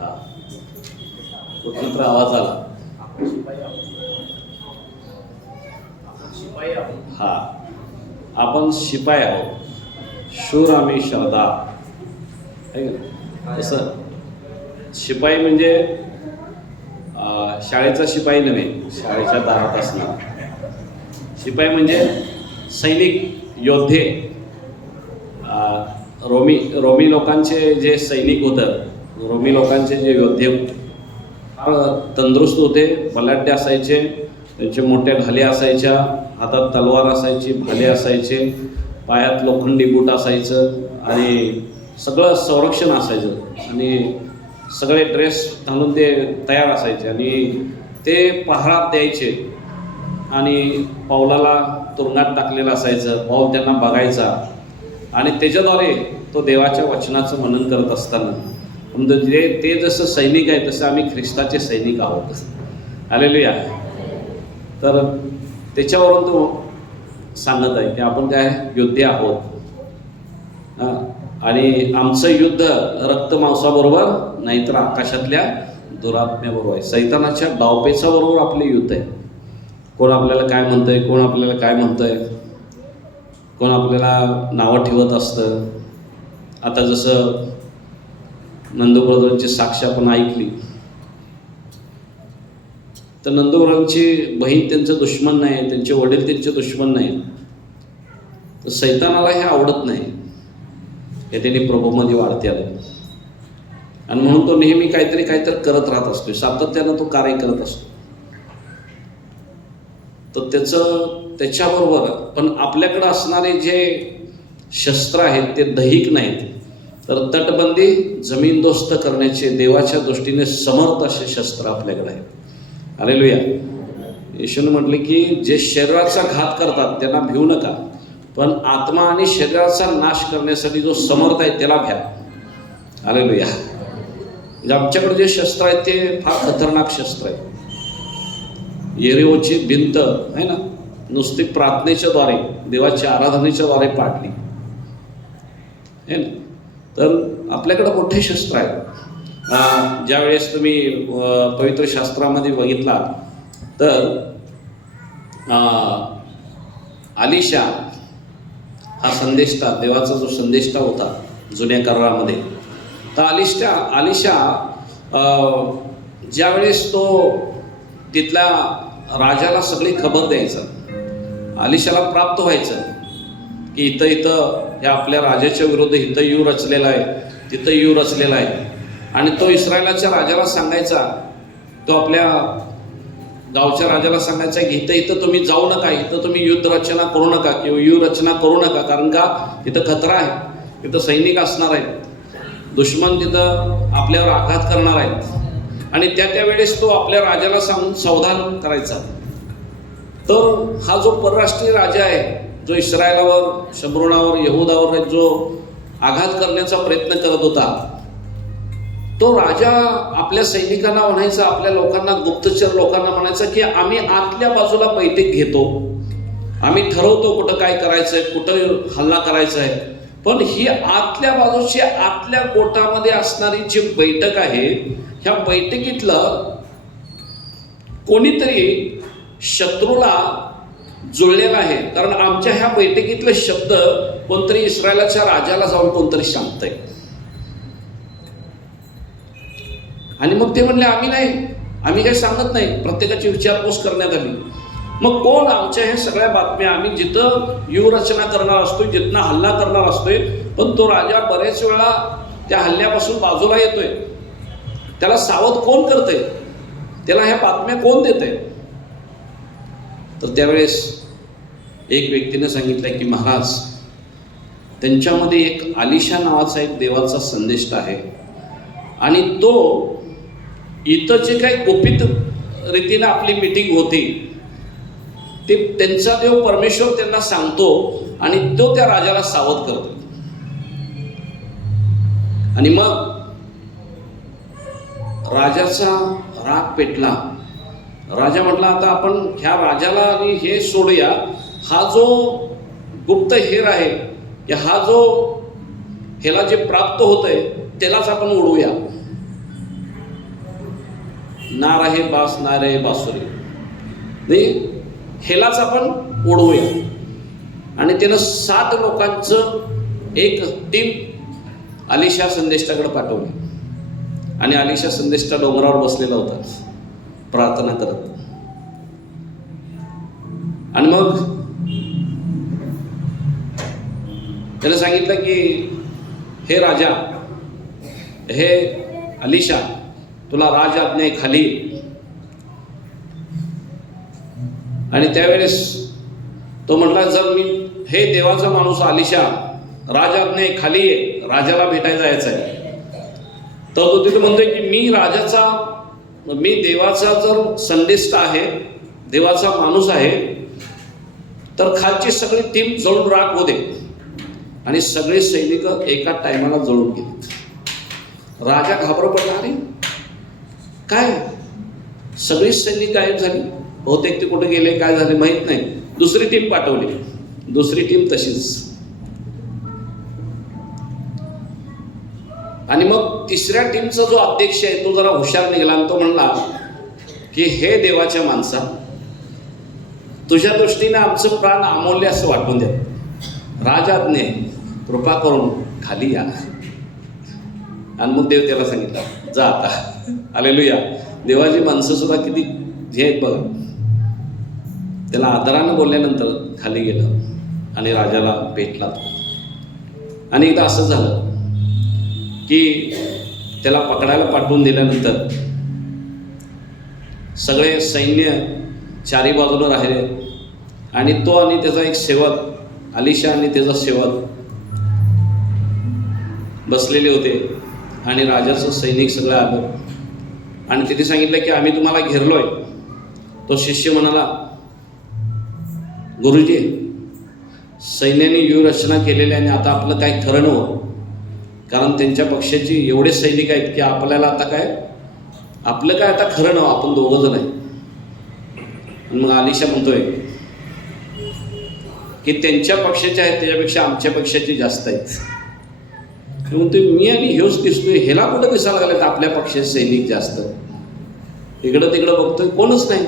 हा कुठला तर आवाज आला. हा आपण शिपाई आहोत. शूर आम्ही शरदा आहे का. तसं शिपाई म्हणजे शाळेचा शिपाई नव्हे, शाळेच्या दारात असणार शिपाई म्हणजे सैनिक योद्धे. रोमी लोकांचे जे सैनिक होतं, रोमी लोकांचे जे योद्धे होते तंदुरुस्त होते, बलाढ्य असायचे, त्यांचे मोठे भाले असायच्या, हातात तलवार असायची, भाले असायचे, पायात लोखंडी बूट असायचं आणि सगळं संरक्षण असायचं आणि सगळे ड्रेस घालून ते तयार असायचे आणि ते पहारात द्यायचे आणि पाऊलाला तुरुंगात टाकलेलं असायचं. पाऊल त्यांना बघायचा आणि त्याच्याद्वारे तो देवाच्या वचनाचं मनन करत असताना म्हणजे ते जसं सैनिक आहे तसं आम्ही ख्रिस्ताचे सैनिक आहोत. हालेलुया. तर त्याच्यावरून तो सांगत आहे की आपण काय योद्धे आहोत आणि आमचं युद्ध रक्त मांसाबरोबर नाहीतर आकाशातल्या दुरात्म्याबरोबर आहे. सैतानाच्या डावपेचाबरोबर आपले युद्ध आहे. कोण आपल्याला काय म्हणतंय, कोण आपल्याला काय म्हणतंय, कोण आपल्याला नावं ठेवत असतं. आता जसं नंदुब्रदरांची साक्ष आपण ऐकली तर नंदुब्रदरांची बहीण त्यांचं दुश्मन नाही, त्यांचे वडील त्यांचे दुश्मन नाही. तर सैतानाला हे आवडत नाही हे त्यांनी प्रभूमध्ये वाढते आलं आणि म्हणून तो नेहमी काहीतरी करत राहत असतो, सातत्यानं तो कार्य करत असतो. तर त्याच्याबरोबर पण आपल्याकडं असणारे जे शस्त्र आहेत ते दैहिक नाहीत, तर तटबंदी जमीनदोस्त करण्याचे देवाच्या दृष्टीने समर्थ असे शस्त्र आपल्याकडे आहेत. हालेलुया. येशूने म्हटले की जे शरीराचा घात करतात त्यांना भिवू नका, पण आत्मा आणि शरीराचा नाश करण्यासाठी जो समर्थ आहे त्याला भ्या. हालेलुया. म्हणजे आमच्याकडे जे शस्त्र आहेत ते फार खतरनाक शस्त्र आहेत. येरिहोची भिंत आहे ना, नुसती प्रार्थनेच्या द्वारे, देवाच्या आराधनेच्या द्वारे पाडली आहे ना. तर आपल्याकडे मोठे शस्त्र आहेत. ज्यावेळेस तुम्ही पवित्र शास्त्रामध्ये बघितला तर आलिशा हा संदेष्टा, देवाचा जो संदेष्टा होता जुन्या करारामध्ये, तर आलिशा ज्यावेळेस तो तिथल्या राजाला सगळी खबर द्यायचा, आलिशाला प्राप्त व्हायचं की इथं ह्या आपल्या राजाच्या विरुद्ध इथं यू रचलेला आहे, तिथं यू रचलेला आहे. आणि तो इस्रायलाच्या राजाला सांगायचा, तो आपल्या गावच्या राजाला सांगायचा की इथं तुम्ही जाऊ नका, इथं तुम्ही युद्ध रचना करू नका किंवा यू रचना करू नका, कारण का तिथं खतरा आहे, तिथं सैनिक असणार आहेत, दुश्मन तिथं आपल्यावर आघात करणार आहेत. आणि त्यावेळेस तो आपल्या राजाला सांगून सावधान करायचा. तर हा जो परराष्ट्रीय राजा आहे, जो इस्रायलावर, शमरोनावर, यहुदावर जो आघात करण्याचा प्रयत्न करत होता, तो राजा आपल्या सैनिकांना म्हणायचा, आपल्या लोकांना, गुप्तचर लोकांना म्हणायचा की आम्ही आतल्या बाजूला बैठक घेतो, आम्ही ठरवतो कुठं काय करायचंय, कुठं हल्ला करायचा आहे. पण ही आतल्या बाजूची, आतल्या कोटामध्ये असणारी जी बैठक आहे, ह्या बैठकीतलं कोणीतरी शत्रूला जुळलेला आहे. कारण आमच्या ह्या बैठकीतले शब्द कोणतरी इस्रायलाच्या राजाला जाऊन कोणतरी सांगतंय. आणि मग ते म्हणले आम्ही नाही, आम्ही काही सांगत नाही. प्रत्येकाची विचारपूस करण्यात आली. मग कोण आमच्या ह्या सगळ्या बातम्या, आम्ही जिथं व्यूहरचना करणार असतोय, जिथनं हल्ला करणार असतोय, पण तो राजा बरेच वेळा त्या हल्ल्यापासून बाजूला येतोय, त्याला सावध कोण करतंय, त्याला ह्या बातम्या कोण देतंय. तर त्यावेळेस एक व्यक्तीने सांगितलं की महाराज, त्यांच्यामध्ये एक आलिशा नावाचा एक देवाचा संदेष्टा आहे आणि तो इथं जे काही गुपित रीतीने आपली मीटिंग होती ते त्यांचा देव परमेश्वर त्यांना सांगतो आणि तो त्या राजाला सावध करतो. आणि मग राजाचा राग पेटला. राजा म्हटला आता आपण ह्या राजाला आणि हे सोडूया, हा जो गुप्त हेर आहे की हा जो ह्याला जे प्राप्त होतंय त्यालाच आपण उडवूया. ना रहे बास ना रहे बासुरी, नाही ह्यालाच आपण उडवूया. आणि त्यानं 7 लोकांचं एक टीम अलिशा संदेष्टाकडे पाठवली. आणि अलिशा संदेष्टा डोंगरावर बसलेला होता प्रार्थना करत. आणि मग त्याने सांगितलं की हे राजा, हे अलिशा, तुला राज आज्ञा आहे खाली. आणि त्यावेळेस तो म्हटला, जर मी हे देवाचा माणूस अलिशा, राज आज्ञा आहे खाली आहे, राजाला भेटायला जायचं आहे. तर तो तिथे म्हणतोय की मी देवाचा जर संदेष्टा आहे, देवाचा माणूस आहे, तर खालची सगळी टीम जळून राख होऊ दे. आणि सगळे सैनिक एका टायमाला जळून गेले. राजा घाबर पडला, अरे काय, सगळी सैनिक गायब झाली. बहुतेक ते कुठे गेले, काय झाले माहीत नाही. दुसरी टीम पाठवली, दुसरी टीम तशीच. आणि मग तिसऱ्या टीमचा जो अध्यक्ष आहे तो जरा हुशार निघाला आणि तो म्हणला की हे देवाच्या माणसा, तुझ्या दृष्टीने आमचं प्राण अमूल्य असं वाटून द्या, राजाज्ञे कृपा करून खाली या. आणि मग देव त्याला सांगितलं, जा आता. हालेलुया. देवाची माणसं सुद्धा किती जे आहेत बघा. त्याला आदरानं बोलल्यानंतर खाली गेलं आणि राजाला भेटला तो. आणि एकदा असं झालं की त्याला पकडायला पाठवून दिल्यानंतर सगळे सैन्य चारी बाजूला राहिले. आणि तो आणि त्याचा एक सेवक, अलिशा आणि त्याचा सेवक बसलेले होते. आणि राजाचं सैनिक सगळं आलं आणि तिथे सांगितलं की आम्ही तुम्हाला घेरलोय. तो शिष्य म्हणाला, गुरुजी, सैन्याने व्यूहरचना केलेली आणि आता आपलं काय खरं नव्हतं, कारण त्यांच्या पक्षाची एवढे सैनिक आहेत की आपल्याला आता काय, आपलं काय आता खरं नव्हतं, आपण दोघं जण आहे. आणि मग अलिशा म्हणतोय की त्यांच्या पक्षाचे आहेत त्याच्यापेक्षा आमच्या पक्षाचे जास्त आहेत. म्हणतोय मी आणि ह्योच दिसतोय, ह्याला कुठं दिसायला लागलं तर आपल्या पक्षाचे सैनिक जास्त. इकडं तिकडं बघतोय, कोणच नाही.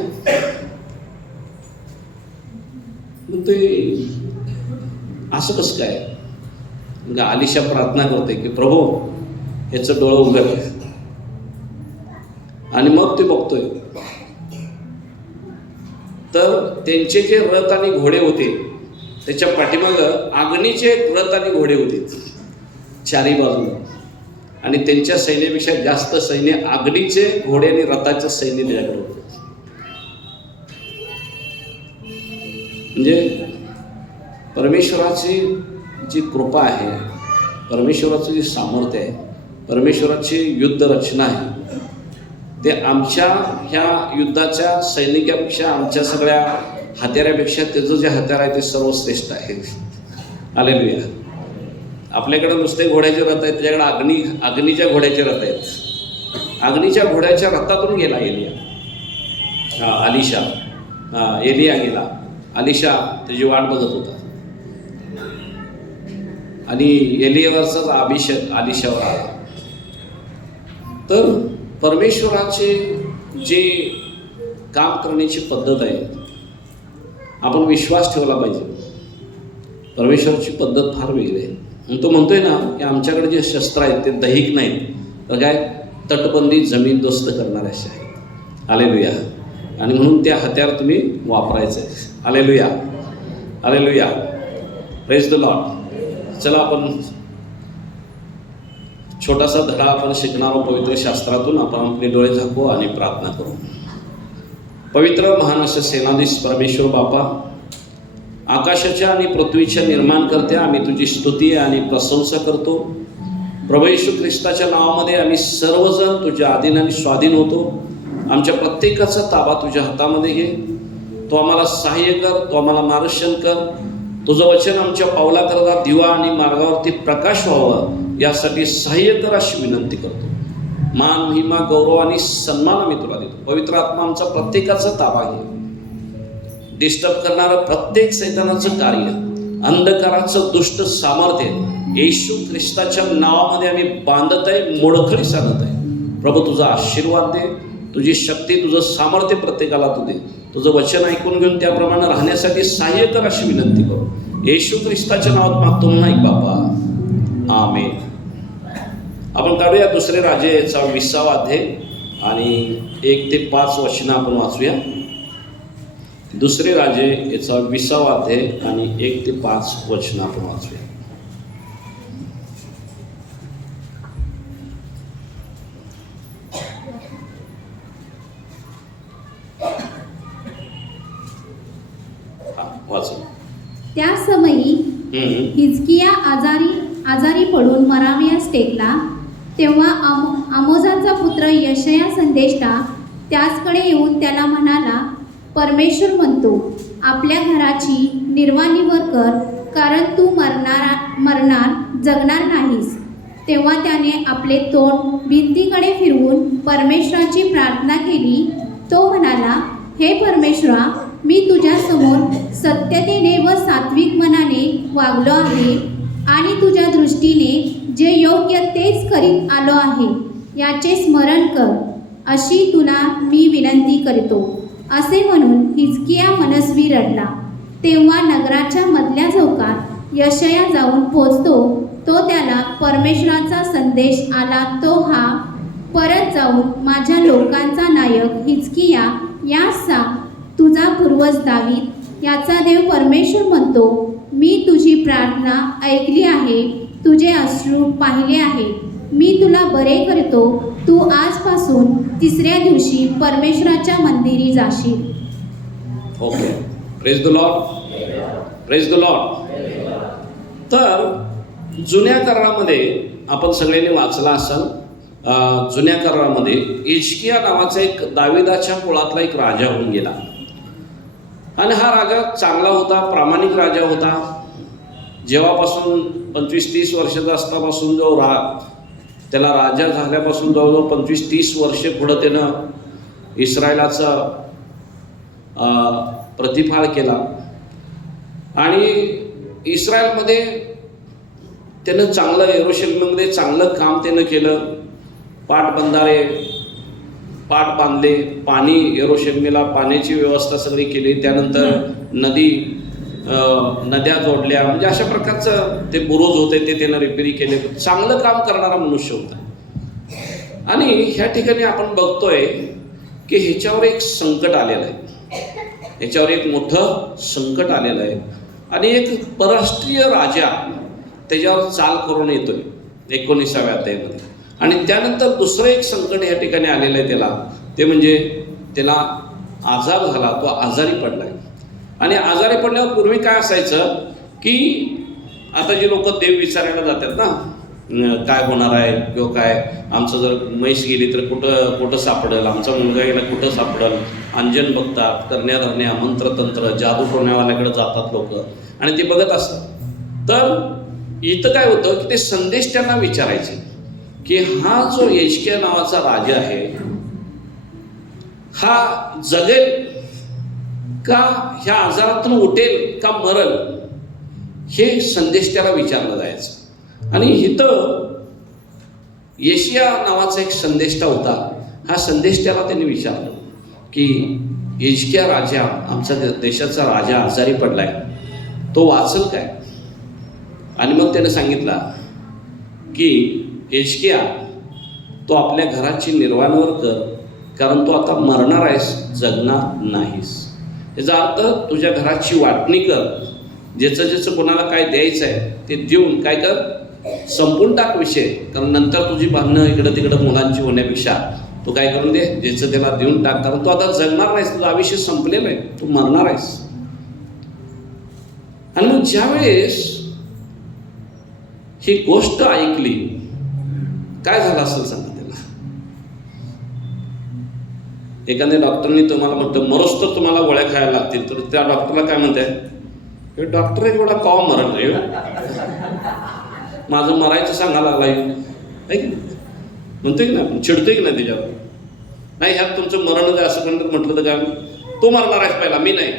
म्हणतोय असं कसं काय. अलिशा प्रार्थना करते की प्रभू याचं डोळं उघड. आणि मग ते बघतोय तर त्यांचे जे रथ आणि घोडे होते त्याच्या पाठीमागं अग्नीचे रथ आणि घोडे होते चारी बाजूला. आणि त्यांच्या सैन्यापेक्षा जास्त सैन्य अग्नीचे घोडे आणि रथाचं सैन्य त्याच्याकडे होते. म्हणजे परमेश्वराची जी कृपा आहे, परमेश्वराचं जे सामर्थ्य आहे, परमेश्वराची युद्ध रचना आहे, ते आमच्या ह्या युद्धाच्या सैनिकापेक्षा, आमच्या सगळ्या हत्यारापेक्षा त्याचं जे हत्यार आहे ते सर्वश्रेष्ठ आहे. हालेलुया. आपल्याकडे नुसते घोड्याचे रथ आहेत, त्याच्याकडे अग्नीच्या घोड्याचे रथ आहेत. अग्नीच्या घोड्याच्या रथातून गेला एलिया. अलिशा, एलिया गेला. अलिशा त्याची वाट बघत होता आणि एलियावरचाच अभिषेक अलिशावर आला. तर परमेश्वराचे जे काम करण्याची पद्धत आहे, आपण विश्वास ठेवला पाहिजे. परमेश्वराची पद्धत फार वेगळी आहे. तो म्हणतोय ना की आमच्याकडे जे शस्त्र आहेत ते दैहिक नाहीत, तर काय तटबंदी जमीनदोस्त करणारे असे आहेत. हालेलुया. आणि म्हणून त्या हत्यार तुम्ही वापरायचं आहे. Hallelujah, hallelujah, praise the Lord. चला आपण छोटासा धडा आपण शिकणारो पवित्र शास्त्रातून आपण आपले डोळे झाकू आणि प्रार्थना करू. पवित्र महान असे सेनाधीश परमेश्वर बापा, आकाशाच्या आणि पृथ्वीच्या निर्माण करत्या, आम्ही तुझी स्तुती आणि प्रशंसा करतो. प्रभू येशू ख्रिस्ताच्या नावामध्ये आम्ही सर्वजण तुझ्या अधीन आणि स्वाधीन होतो. आमच्या प्रत्येकाचा ताबा तुझ्या हातामध्ये घे. तो आम्हाला सहाय्य कर, तो आम्हाला मार्गदर्शन कर. तुझं वचन आमच्या पावलाकरता दिवा आणि मार्गावरती प्रकाश व्हावं यासाठी सहाय्य कर अशी विनंती करतो. मान, महिमा, गौरव आणि सन्मान आम्ही तुला देतो. पवित्र आत्मा आमचा प्रत्येकाचा ताबा घे. डिस्टर्ब करणारं प्रत्येक सैतानाचं कार्य अंधकाराचं दुष्ट सामर्थ्य येशू ख्रिस्ताच्या नावामध्ये आम्ही बांधत आहे, मोडखळी सांगत आहे. प्रभू तुझा आशीर्वाद दे, तुझी शक्ती, तुझं सामर्थ्य प्रत्येकाला तू दे. तुझं वचन ऐकून घेऊन त्याप्रमाणे राहण्यासाठी सहाय्य कर अशी विनंती करू. येशू ख्रिस्ताच्या नावात मागतो ना एक बाबा, आमेन. आपण काढूया दुसरे राजेचा 20वा अध्याय आणि 1 ते 5 वचनं आपण वाचूया. दुसरे राजे याचा 20वा अध्याय आणि 1 ते 5 वचनं आपण वाचूया. त्या समयी हिजकिया आजारी पडून मरावियास टेकला. तेव्हा आमोजाचा पुत्र यशया संदेष्टा त्याचकडे येऊन त्याला म्हणाला, परमेश्वर म्हणतो, आपल्या घराची निर्वाणीवर कर, कारण तू मरणार जगणार नाहीस. तेव्हा त्याने आपले तोंड भिंतीकडे फिरवून परमेश्वराची प्रार्थना केली. तो म्हणाला, हे परमेश्वरा, मी तुझ्यासमोर सत्यतेने व सात्विक मनाने वागलो आहे आणि तुझ्या दृष्टीने जे योग्य तेच करीत आलो आहे याचे स्मरण कर, अशी तुला मी विनंती करतो. असे म्हणून हिजकिया मनस्वी रडला. तेव्हा नगराच्या मधल्या चौकात यशया जाऊन पोचतो. तो त्याला परमेश्वराचा संदेश आला. तो हा, परत जाऊन माझ्या लोकांचा नायक हिजकिया यास सांग, तुझा पूर्वज दावीद याचा देव परमेश्वर म्हणतो, मी तुझी प्रार्थना ऐकली आहे, तुझे अश्रू पाहिले आहे. मी तुला बरे करतो. तू आजपासून 3ऱ्या दिवशी परमेश्वराच्या मंदिरी जाशील. Okay, praise the Lord, praise the Lord. तर जुन्या करारामध्ये आपण सगळ्यांनी वाचला असाल, जुन्या करारामध्ये हिजकिया नावाचा एक दाविदाच्या कुळातला एक राजा होऊन गेला. आणि हा राजा चांगला होता, प्रामाणिक राजा होता. जेव्हापासून 25-30 वर्षाचा असतापासून जो त्याला राजा झाल्यापासून जवळजवळ 25-30 वर्षे पुढं त्यानं इस्रायलाचा प्रतिफाळ केला. आणि इस्रायलमध्ये त्यानं चांगलं, यरूशलेममध्ये चांगलं काम त्यानं केलं. पाट बांधले, पाणी यरूशलेमला पाण्याची व्यवस्था सगळी केली. त्यानंतर नद्या जोडल्या, म्हणजे अशा प्रकारचं ते बुरुज होते ते त्यानं रिपेरी केले. चांगलं काम करणारा मनुष्य होता. आणि ह्या ठिकाणी आपण बघतोय की ह्याच्यावर एक संकट आलेलं आहे, ह्याच्यावर एक मोठं संकट आलेलं आहे. आणि एक परराष्ट्रीय राजा त्याच्यावर चाल करून येतोय 19व्या अध्यायामध्ये. आणि त्यानंतर दुसरं एक संकट या ठिकाणी आलेलं आहे त्याला, ते म्हणजे त्याला आजार झाला, तो आजारी पडला आहे. आणि आजारी पडल्यावर पूर्वी काय असायचं की आता जे लोक देव विचारायला जातात ना, काय होणार आहे किंवा काय, आमचं जर म्हैस गेली तर कुठं सापडेल, आमचा मुलगा गेला कुठं सापडेल, अंजन बघतात, करण्या मंत्रतंत्र जादू टोण्यावाल्याकडे जातात लोक आणि ते बघत असतात. तर इथं काय होतं की ते संदेश त्यांना विचारायचे की हा जो हिजकिया नावाचा राजा आहे हा जगेल का, ह्या आजारातून उठेल का मरल, हे संदेश त्याला विचारलं जायचं. आणि इथं यशिया नावाचा एक संदेष्टा होता. हा संदेश त्याला त्यांनी विचारलं की हिजकिया राजा, आमचा देशाचा राजा आजारी पडलाय, तो वाचल काय. आणि मग त्याने सांगितलं की हिजकिया, तो आपल्या घराची निर्वाणवर कर, कारण तू आता मरणार आहेस, जगणार नाहीस. याचा अर्थ तुझ्या घराची वाटणी कर, ज्याचं कोणाला काय द्यायचं आहे ते देऊन काय कर, संपून टाक विषय. कारण नंतर तुझी भांडणं इकडं तिकडं मुलांची होण्यापेक्षा तू काय करून दे, ज्याचं त्याला देऊन टाक, कारण तू आता जगणार नाहीस, तुझं आयुष्य संपलेलं आहे, तू मरणार आहेस. आणि मग ज्यावेळेस ही गोष्ट ऐकली, काय झालं असेल सांगा त्याला. एखाद्या डॉक्टरनी तुम्हाला म्हणतं मरोस तर तुम्हाला गोळ्या खायला लागतील, तर त्या डॉक्टरला काय म्हणताय, हे डॉक्टर एक गोळा कवा मरण रे, माझं मरायचं सांगायला लागलाय, म्हणतोय की ना, चिडतोय की नाही त्याच्यावर. नाही ह्यात तुमचं मरण आहे असं म्हटलं तर काय, तो मरणार आहेस पहिला, मी नाही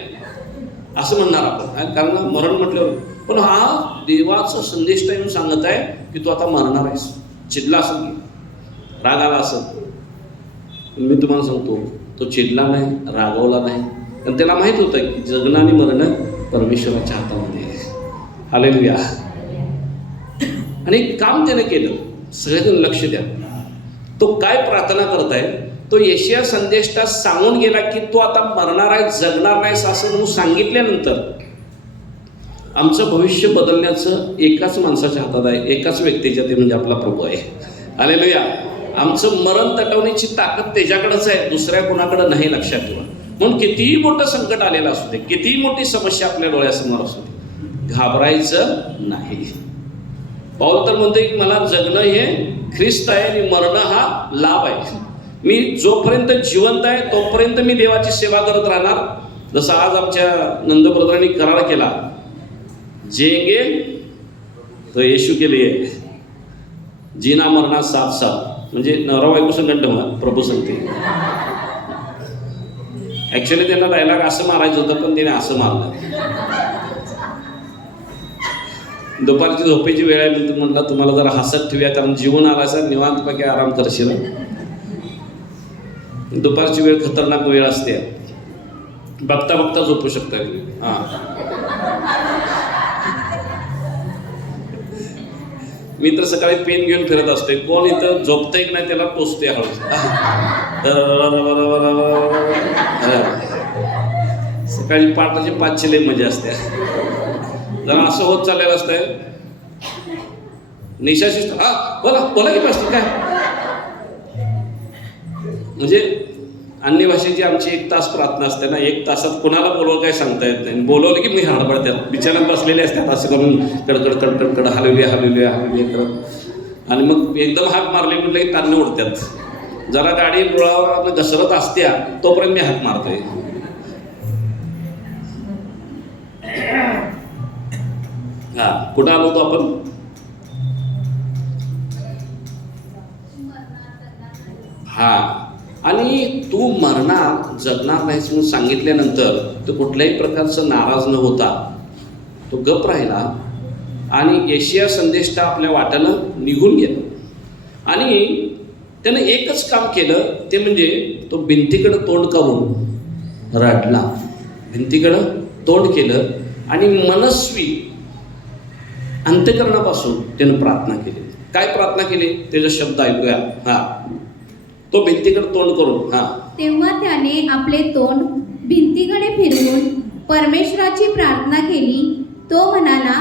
असं म्हणणार आपण. कारण मरण म्हटल्यावर पण हा देवाचा संदेश येऊन सांगत आहे की तू आता मरणार आहेस. चिडला असेल की, राग आला असेल, पण मी तुम्हाला सांगतो तो चिडला नाही, रागवला नाही, पण त्याला माहीत होतं की जगणं आणि मरणं परमेश्वराच्या हातामध्ये आहे. हालेलुया. आणि काम त्याने केलं. सगळेजण लक्ष द्या, तो काय प्रार्थना करत आहे. तो यशाया संदेष्टात सांगून गेला की तू आता मरणार आहे, जगणार नाहीस असं म्हणून सांगितल्यानंतर आमचं भविष्य बदलण्याचं एकाच माणसाच्या हातात आहे, एकाच व्यक्तीच्या, ते म्हणजे आपला प्रभू आहे. हालेलुया. आमचं मरण तटवण्याची ताकद त्याच्याकडेच आहे, दुसऱ्या कोणाकडे नाही. लक्षात ठेवा. म्हणून कितीही मोठं संकट आलेलं असू दे, कितीही मोठी समस्या आपल्या डोळ्यासमोर असू दे, घाबरायचं नाही. पाऊल तर म्हणतोय की मला जगणं हे ख्रिस्त आहे आणि मरणं हा लाभ आहे. मी जोपर्यंत जिवंत आहे तोपर्यंत मी देवाची सेवा करत राहणार. जसं आज आमच्या नंदब्रदरांनी करार केला, जेंगे तो येशू के लिए, जीना मरना साथ साथ, म्हणजे नवरा बायको संकट होणार, प्रभू सांगते. ऍक्च्युअली त्यांना डायलॉग असं मारायचं होतं, पण त्याने असं मारलं. दुपारची झोपेची वेळ आहे, म्हटलं तुम्हाला जरा हसत ठेवूया, कारण जीवन आला सर निवांतपैकी आराम करशील. दुपारची वेळ खतरनाक वेळ असते, बघता बघता झोपू शकता. हां, मी तर सकाळी पेन घेऊन फिरत असते, कोण इथं झोपतंय की नाही त्याला टोचते हळू. सकाळी पाटाची 5 लई मजा असते. जरा असं होत चाललेलं असतंय. निशा सिस्टर, हा बोला बोला की पास्टर काय, म्हणजे अन्य भाषेची आमची 1 तास प्रार्थना असते ना, 1 तासात कोणाला बोलवं काय सांगता येत नाही. बोलवलं की मी हडबडतात, बिचारात बसलेले असतात असं करून कडकड कडकड कड हलवूया हलवूया हलवूया करत, आणि मग एकदम हाक मारले म्हटलं की तान्ने उडतात. जरा गाडी रुळावर घसरत असत्या तोपर्यंत मी हाक मारतोय. हा, कुठं आलो होतो आपण? हा, आणि तू मरणार जगणार नाहीस म्हणून सांगितल्यानंतर तो कुठल्याही प्रकारचं नाराज न होता तो गप राहिला आणि यशाया संदेष्टा आपल्या वाटेनं निघून गेला. आणि त्यानं एकच काम केलं, ते म्हणजे तो भिंतीकडं तोंड करून रडला. भिंतीकडं तोंड केलं आणि मनस्वी अंतःकरणापासून त्यानं प्रार्थना केली. काय प्रार्थना केली त्याचा शब्द ऐकूया. हा, तो भिंतीकडे तोंड करून. हा, तेव्हा त्याने आपले तोंड भिंतीकडे फिरवून परमेश्वराची प्रार्थना केली. तो म्हणाला,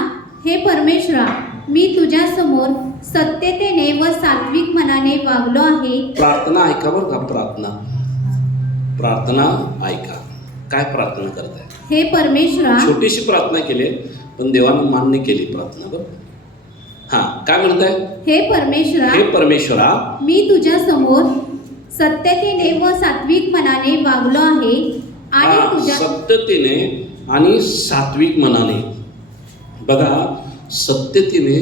हे परमेश्वरा, मी तुझ्या समोर सत्यतेने व सात्विक मनाने वागलो आहे. प्रार्थना ऐका बरं का, प्रार्थना ऐका. काय प्रार्थना करताय? हे परमेश्वरा, छोटीशी प्रार्थना केली पण देवानं मान्य केली प्रार्थना. बरं, हा, काय म्हणताय? हे परमेश्वरा, मी तुझ्या समोर सत्यतेने व सात्विक मनाने वागलो आहे आणि तुझ्या सत्यतेने आणि सात्विक मनाने. बघा, सत्यतेने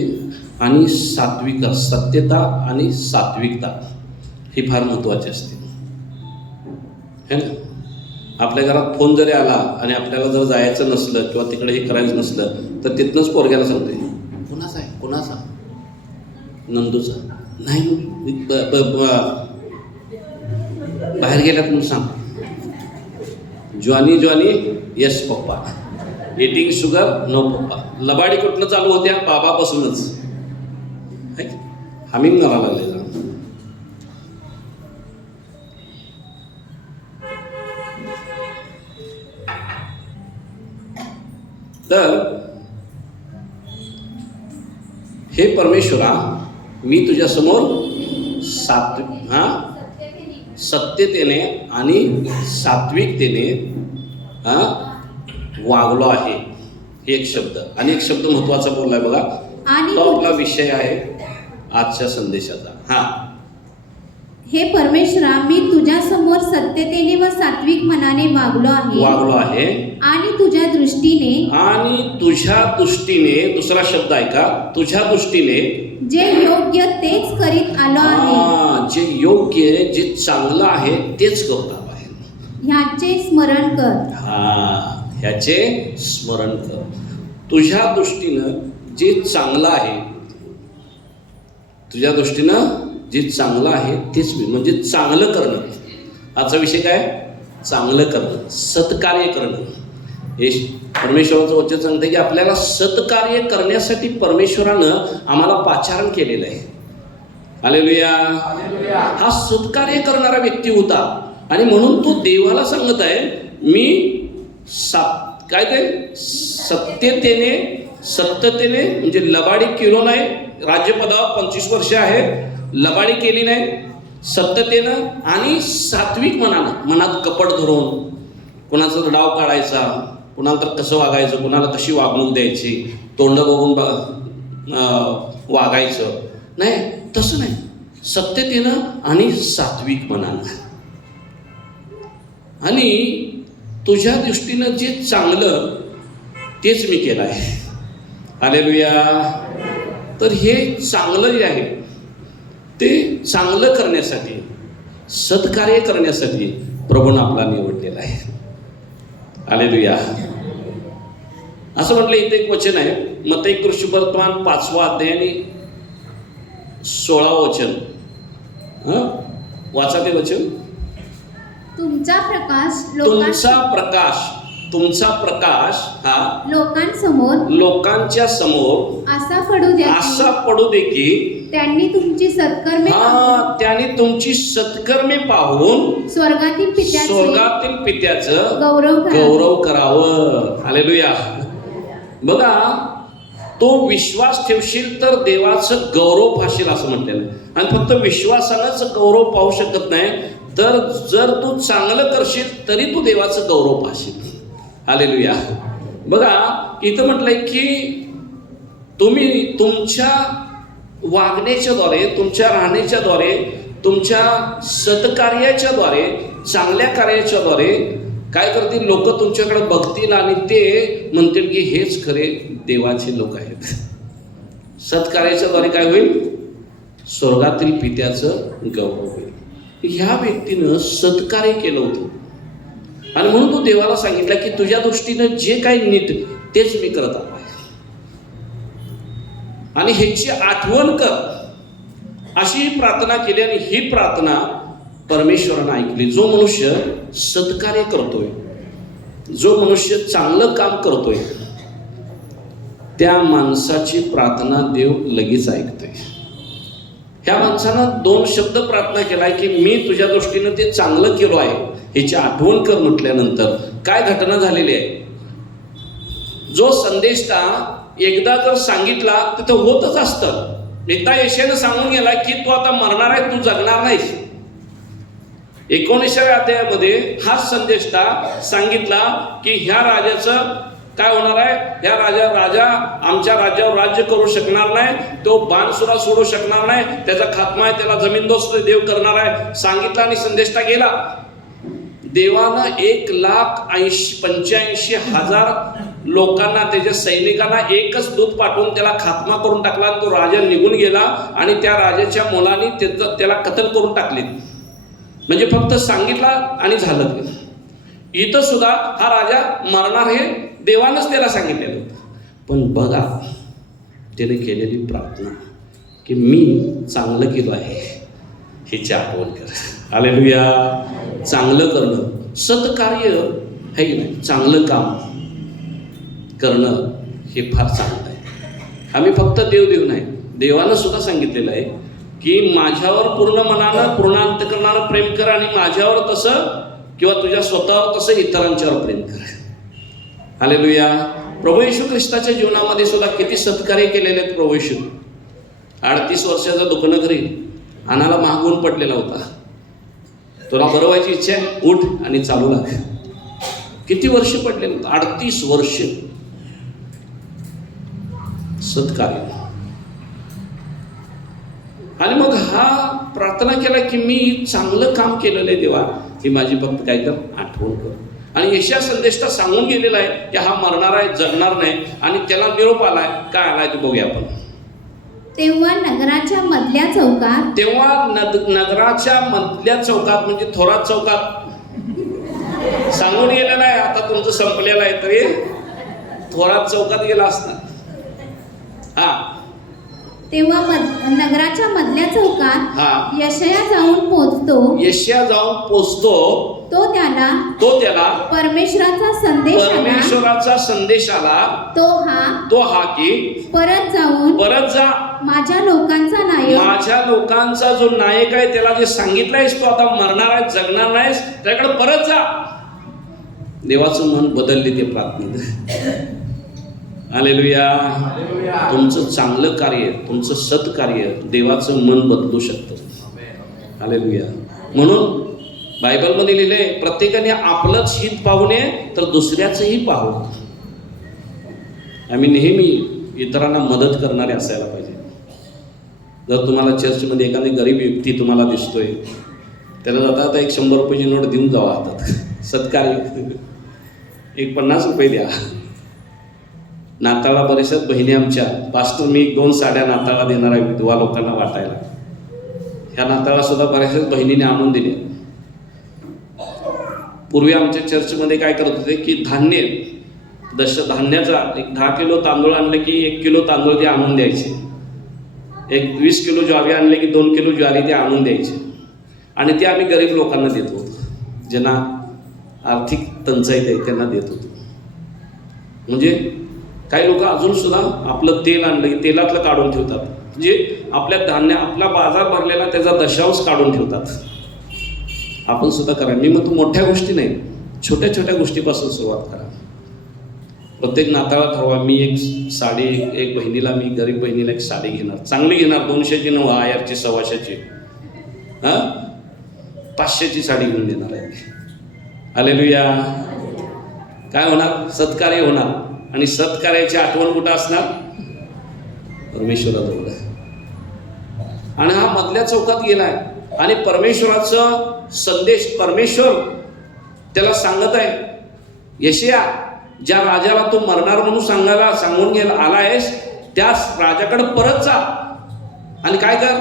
आणि सात्विकता, सत्यता आणि सात्विकता ही फार महत्त्वाची असते, है ना. आपल्या घरात फोन जरी आला आणि आपल्याला जर जायचं नसलं किंवा तिकडे हे करायचं नसलं तर तिथनंच पोरग्याला सांगतोय, कोणाचा आहे, कोणाचा? नंदूचा. नाही, बाहेर गेल्यात म्हणून सांग. ज्वानी ज्वानी, यस पप्पा. एटिंग शुगर, नो पप्पा. लबाडी कुठनं चालू होत्या? बाबापासूनच. हमिंग करायला लागले. तर हे परमेश्वरा, मी तुझ्या समोर सत्यतेने आणि सात्विकतेने वागलो आहे. हे एक शब्द. आणि एक शब्द महत्वाचा बोललाय बघा, तो आपला विषय आहे आजच्या संदेशाचा. हा, हे परमेश्वरा, मी तुझ्या समोर सत्यतेने व सात्विक मनाने वागलो आहे आणि तुझ्या दृष्टीने दुसरा शब्द ऐका, तुझ्या दृष्टीने जे योग्य तेच करीत आलो आहे. जे योग्य, जे चांगलं आहे तेच करत आलो आहे. ह्याचे स्मरण कर. ह्याचे स्मरण कर. तुझ्या दृष्टीनं जे चांगलं आहे, तुझ्या दृष्टीनं जे चांगलं आहे तेच मी, म्हणजे चांगलं करणं. आजचा विषय काय? चांगलं करणं, सत्कार्य करणं. हे परमेश्वराचं वचन सांगतं की आपल्याला सत्कार्य करण्यासाठी परमेश्वरानं आम्हाला पाचारण केलेलं आहे. हालेलुया. हा सत्कार्य करणारा व्यक्ती होता आणि म्हणून तो देवाला सांगत आहे, मी काय ते सत्यतेने म्हणजे लबाडी केलो नाही. राज्यपदावर 25 वर्ष आहे, लबाडी केली नाही, सत्यतेनं आणि सात्विक मनात कपट धरून कोणाचा डाव काढायचा, कुणाला तर कसं वागायचं, कुणाला कशी वागणूक द्यायची, तोंड बघून वागायचं नाही, तसं नाही. सत्यतेनं आणि सात्विक मनानं. आणि तुझ्या दृष्टीनं जे चांगलं तेच मी केलं आहे. हालेलुया. तर हे चांगलं जे आहे ते चांगलं करण्यासाठी, सत्कार्य करण्यासाठी प्रभूनं आपला निवडलेला आहे. हालेलुया. असं म्हटलं, इथे एक वचन आहे, मत्ती कृष्णवर्तमान 5वा अध्याय आणि 16व वचन. वाचा ते वचन. तुमचा प्रकाश हा लोकांच्या समोर असा पडू दे की त्यांनी तुमची सत्कर्मे पाहून स्वर्गातील पित्याचं गौरव करावं. हालेलुया. बघा, तो विश्वास ठेवशील तर देवाचं गौरव पाहशील असं म्हटलेलं आहे. आणि फक्त विश्वासानंच गौरव पाहू शकत नाही, तर जर तू चांगलं करशील तरी तू देवाचं गौरव पाहशील. हालेलुया. बघा, इथं म्हटलंय की तुम्ही तुमच्या वागण्याच्या द्वारे, तुमच्या राहण्याच्या द्वारे, तुमच्या सत्कार्याच्या द्वारे, चांगल्या कार्याच्या द्वारे काय करतील? लोक तुमच्याकडे बघतील आणि ते म्हणतील की हेच खरे देवाचे लोक आहेत. सत्कार्याच्या द्वारे काय होईल? स्वर्गातील पित्याचं गौरव होईल. ह्या व्यक्तीनं सत्कार्य केलं होतं आणि म्हणून तो देवाला सांगितलं की तुझ्या दृष्टीनं जे काही नीट तेच मी करत आलो आहे आणि ह्याची आठवण कर, अशी प्रार्थना केली. आणि ही प्रार्थना परमेश्वरानं ऐकली. जो मनुष्य सत्कार्य करतोय, जो मनुष्य चांगलं काम करतोय, त्या माणसाची प्रार्थना देव लगेच ऐकतोय. ह्या माणसानं 2 शब्द प्रार्थना केलाय की मी तुझ्या दृष्टीनं ते चांगलं केलो आहे ह्याची आठवण कर म्हटल्यानंतर काय घटना झालेली आहे? जो संदेशता एकदा जर सांगितला तर होतच असतं. एकदा यशानं सांगून गेला की तू आता मरणार आहे, तू जगणार नाहीस. 19व्या अध्यायामध्ये हा संदेशता सांगितला की ह्या राजाचं काय होणार आहे? ह्या राजा आमच्या राज्यावर राज्य करू शकणार नाही, तो बाण सुद्धा सोडू शकणार नाही, त्याचा खात्मा आहे, त्याला जमीनदोस्त देव करणार आहे सांगितला आणि संदेशता गेला. देवानं 1,85,000 लोकांना, त्याच्या सैनिकांना एकच दूत पाठवून त्याला खात्मा करून टाकला. तो राजा निघून गेला आणि त्या राजाच्या मुलांनी त्याला कत्ल करून टाकले. म्हणजे फक्त सांगितला आणि झालं. इथं सुद्धा हा राजा मरणार हे देवानंच त्याला सांगितलेलं होतं. पण बघा त्याने केलेली प्रार्थना की मी चांगलं केलं आहे ह्याची आठवण कर. हालेलुया. चांगलं करणं, सत्कार्य आहे की नाही, चांगलं काम करणं हे फार चांगलं आहे. आम्ही फक्त देव नाही, देवानं सुद्धा सांगितलेलं आहे की माझ्यावर पूर्ण मनानं, पूर्ण अंतःकरणानं प्रेम कर आणि माझ्यावर तसं किंवा तुझ्या स्वतःवर तसं इतरांच्यावर प्रेम कर. हालेलुया. प्रभू येशू ख्रिस्ताच्या जीवनामध्ये सुद्धा किती सत्कार्य केलेले आहेत. प्रभू येशू 38 वर्षाचा दुकानं घरी अनाला मागून पडलेला होता. तुला बरं व्हायची इच्छा आहे, उठ आणि चालू लाग. किती वर्ष पडलेलं होतं? 38 वर्ष सत्कार्य. आणि मग हा प्रार्थना केला की मी चांगलं काम केलेलं आहे देवा, ही माझी फक्त काय कर आठवण कर. आणि यशा संदेशता सांगून गेलेला आहे की हा मरणार आहे, जगणार नाही. आणि त्याला निरोप आलाय. काय आलाय ते बघूया आपण. तेव्हा नगराच्या मधल्या चौकात म्हणजे थोरात चौकात सांगून गेलेला आहे. आता तुमचं संपलेलं आहे तरी थोरात चौकात गेला असता. हा तेव्हा नगराच्या मधल्या हा. चौकात यशया जाऊन पोहोचतो. यशया जाऊन पोचतो. तो त्याला परमेश्वराचा संदेश आला. तो हा की परत जा, माझ्या लोकांचा नायक, माझ्या लोकांचा जो नायक आहे त्याला जे सांगितलंयस तो आता मरणार आहे, जगणार नाहीस, त्याकडे परत जा. देवाचं मन बदलले ते प्रार्थनेत. हालेलुया. तुमचं चांगलं कार्य, तुमचं सत्कार्य देवाचं मन बदलू शकतं. हालेलुया. म्हणून बायबलमध्ये लिहिलंय, प्रत्येकाने आपलंच हित पाहू नये तर दुसऱ्याचंही पाहू. आम्ही नेहमी इतरांना मदत करणारे असायला पाहिजे. जर तुम्हाला चर्चमध्ये एखादी गरीब व्यक्ती तुम्हाला दिसतोय, त्याला जाता 100 रुपयाची नोट देऊन जावा हातात. सत्कार्य. 50 रुपये द्या. नाताळा बरेचशाच बहिणी आमच्या, पास्टर मी 2 साड्या नाताळा देणार आहे विधवा लोकांना वाटायला. ह्या नाताळा सुद्धा बऱ्याचशाच बहिणीने आणून दिल्या. पूर्वी आमच्या चर्चमध्ये काय करत होते की धान्याचा 10 किलो तांदूळ आणलं की 1 किलो तांदूळ ते आणून द्यायचे. 20 किलो ज्वारी आणले की 2 किलो ज्वारी ते आणून द्यायचे. आणि ते आम्ही गरीब लोकांना देत होतो, ज्यांना आर्थिक टंचाई आहे त्यांना देत होतो. म्हणजे काही लोक अजून सुद्धा आपलं तेल आणलं की तेलातलं काढून ठेवतात. म्हणजे आपला बाजार भरलेला त्याचा दशांश काढून ठेवतात. आपण सुद्धा करा. मी म्हणतो मोठ्या गोष्टी नाही, छोट्या छोट्या गोष्टीपासून सुरुवात करा. प्रत्येक नाताळा ठरवा, मी एक साडी, एक बहिणीला, मी गरीब बहिणीला एक साडी घेणार, चांगली घेणार, 200ची नव्हे, 1000ची, 125ची, 500ची साडी घेऊन देणार आहे. हालेलुया. काय होणार? सत्कार्य होणार. आणि सत्कार्याची आठवण कुठं असणार? परमेश्वराजवळ. आणि हा मधल्या चौकात गेलाय आणि परमेश्वराचा संदेश, परमेश्वर त्याला सांगत आहे, यशया, ज्या राजाला तू मरणार म्हणून सांगून गेला आलायस, त्या राजाकडे परत जा आणि काय कर?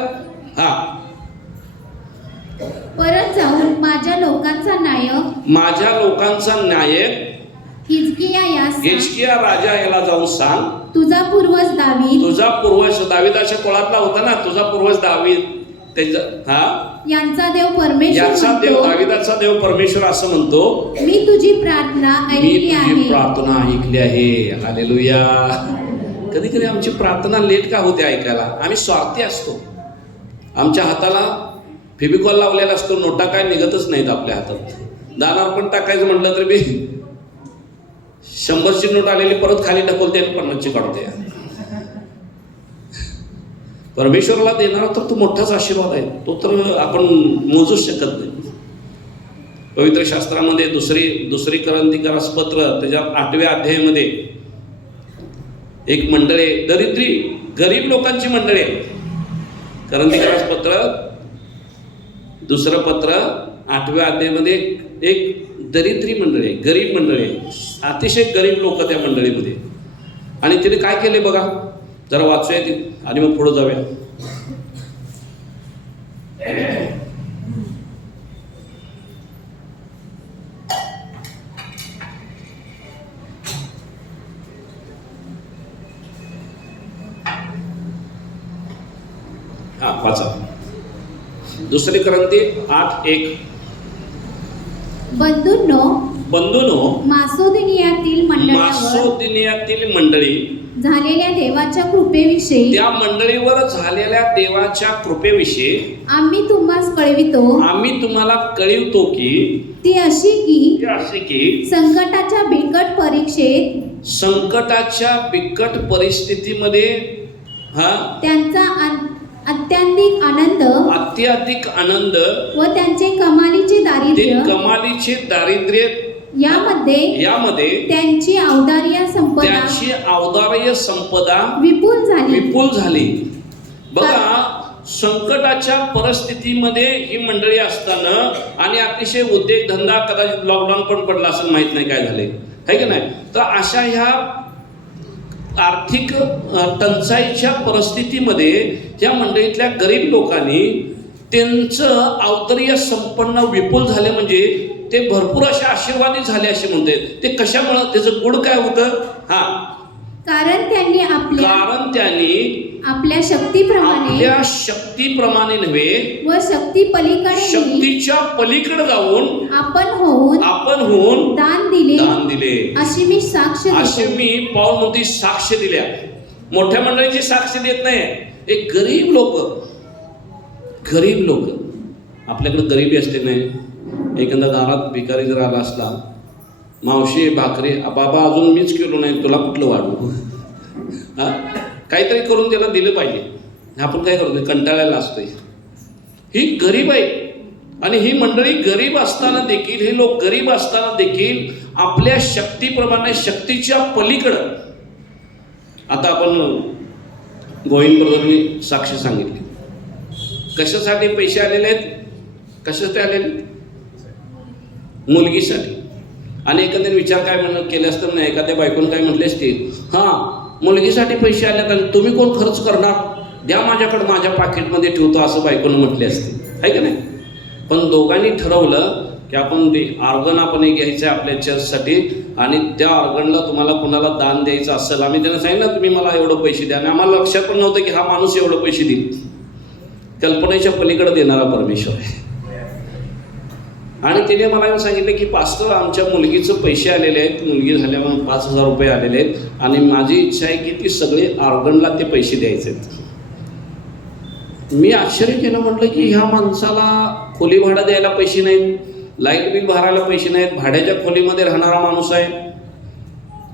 परत जाऊन माझ्या लोकांचा नायक हिजकिया राजा याला जाऊन सांग, तुझा पूर्वज दावीदाच्या कुळातला होता ना, तुझा पूर्वज दावीद, यांचा देव परमेश्वर, दावीदाचा देव परमेश्वर असं म्हणतो, मी तुझी प्रार्थना ऐकली आहे. हालेलुया. कधी कधी आमची प्रार्थना लेट का होते ऐकायला? आम्ही स्वार्थी असतो. आमच्या हाताला फेविकॉल लावलेला असतो, नोटा काय निघतच नाहीत आपल्या हातात. दानावर पण टाकायचं म्हटलं तर मी 100ची नोट आलेली परत खाली ढकलते आणि 50ची काढते. परमेश्वराला देणारा तर तो मोठाच आशीर्वाद आहे, तो तर आपण मोजूच शकत नाही. पवित्र शास्त्रामध्ये दुसरी करंथीकरास पत्र त्याच्या 8व्या अध्यायामध्ये एक मंडळी, गरीब लोकांची मंडळी आहे. करंथीकरास पत्र 2रं पत्र 8व्या अध्यायामध्ये एक दरिद्री मंडळी आहे, गरीब मंडळी आहे, अतिशय गरीब लोक त्या मंडळीमध्ये. आणि तिने काय केले बघा, जरा वाचूया ती आणि मग पुढे जाऊया. वाचा. 2 करंथी 8:1. बंधूंनो, मासोदिनियातील मंडळी झालेल्या देवाच्या कृपेविषयी, त्या मंडळीवर झालेल्या देवाच्या कृपेविषयी आम्ही तुम्हाला कळवितो की ती अशी की संकटाच्या बिकट परिस्थितीमध्ये त्यांचा अत्याधिक आनंद व त्यांचे कमालीचे दारिद्र्य यामध्ये त्यांची औदार्य संपदा विपुल झाली. बघा, संकटाच्या परिस्थितीमध्ये ही मंडळी असताना आणि अतिशय उद्योगधंदा, कदाचित लॉकडाऊन पण पडला असं माहित नाही काय झाले आहे की नाही, तर अशा ह्या आर्थिक टंचाईच्या परिस्थितीमध्ये या मंडळीतल्या गरीब लोकांनी त्यांचं औदार्य संपन्न विपुल झाले, म्हणजे ते भरपूर असे आशीर्वादी झाले असे म्हणते. ते कशामुळं? त्याचं गुण काय होतं? हा, कारण त्यांनी आपल्या शक्तीप्रमाणे आपल्या शक्तीप्रमाणे नव्हे व शक्ती पलीकडे शक्तीच्या पलीकडे जाऊन आपण होऊन दान दिले अशी मी साक्ष असे देतो. मी पाऊल म्हणते साक्ष दिल्या. मोठ्या मंडळीची साक्ष देत नाही. एक गरीब लोक आपल्याकडे गरिबी असते नाही. एखादा दारात भिकारी जर आला असला, मावशी भाकरी, बाबा अजून मीच केलो नाही, तुला कुठलं वाढू, हा, काहीतरी करून त्याला दिलं पाहिजे. आपण काय करतो, कंटाळायला असतोय. ही गरीब आहे. आणि ही मंडळी गरीब असताना देखील, हे लोक गरीब असताना देखील आपल्या शक्तीप्रमाणे शक्तीच्या पलीकडं. आता आपण गोविंद ब्रदरनी साक्ष सांगितली. कशासाठी पैसे आलेले आहेत? कशासाठी आलेले? मुलगीसाठी. आणि एखाद्याने विचार काय केले असतं ना, एखाद्या बायकोनं काय म्हटले असते, हां मुलगीसाठी पैसे आलेत आणि तुम्ही कोण खर्च करणार, द्या माझ्याकडे, माझ्या पाकिटमध्ये ठेवतो, असं बायकोनं म्हटले असते, आहे का नाही? पण दोघांनी ठरवलं की आपण ते ऑर्गन आपण एक घ्यायचं आहे आपल्या चर्चसाठी आणि त्या ऑर्गनला तुम्हाला कोणाला दान द्यायचं असेल. आम्ही त्यांना सांगितलं तुम्ही मला एवढं पैसे द्या. आणि आम्हाला लक्षात पण नव्हतं की हा माणूस एवढं पैसे देईल. कल्पनेच्या पलीकडे देणारा परमेश्वर आहे. आणि तिने मला येऊन सांगितलं की पास्टर आमच्या मुलगीचं पैसे आलेले आहेत, मुलगी झाल्या म्हणून 5,000 रुपये आलेले आहेत आणि माझी इच्छा आहे की ती सगळे ऑर्गनला ते पैसे द्यायचे आहेत. मी आश्चर्य केलं. म्हटलं की ह्या माणसाला खोली भाडं द्यायला पैसे नाहीत, लाईट बिल भरायला पैसे नाहीत, भाड्याच्या खोलीमध्ये राहणारा माणूस आहे,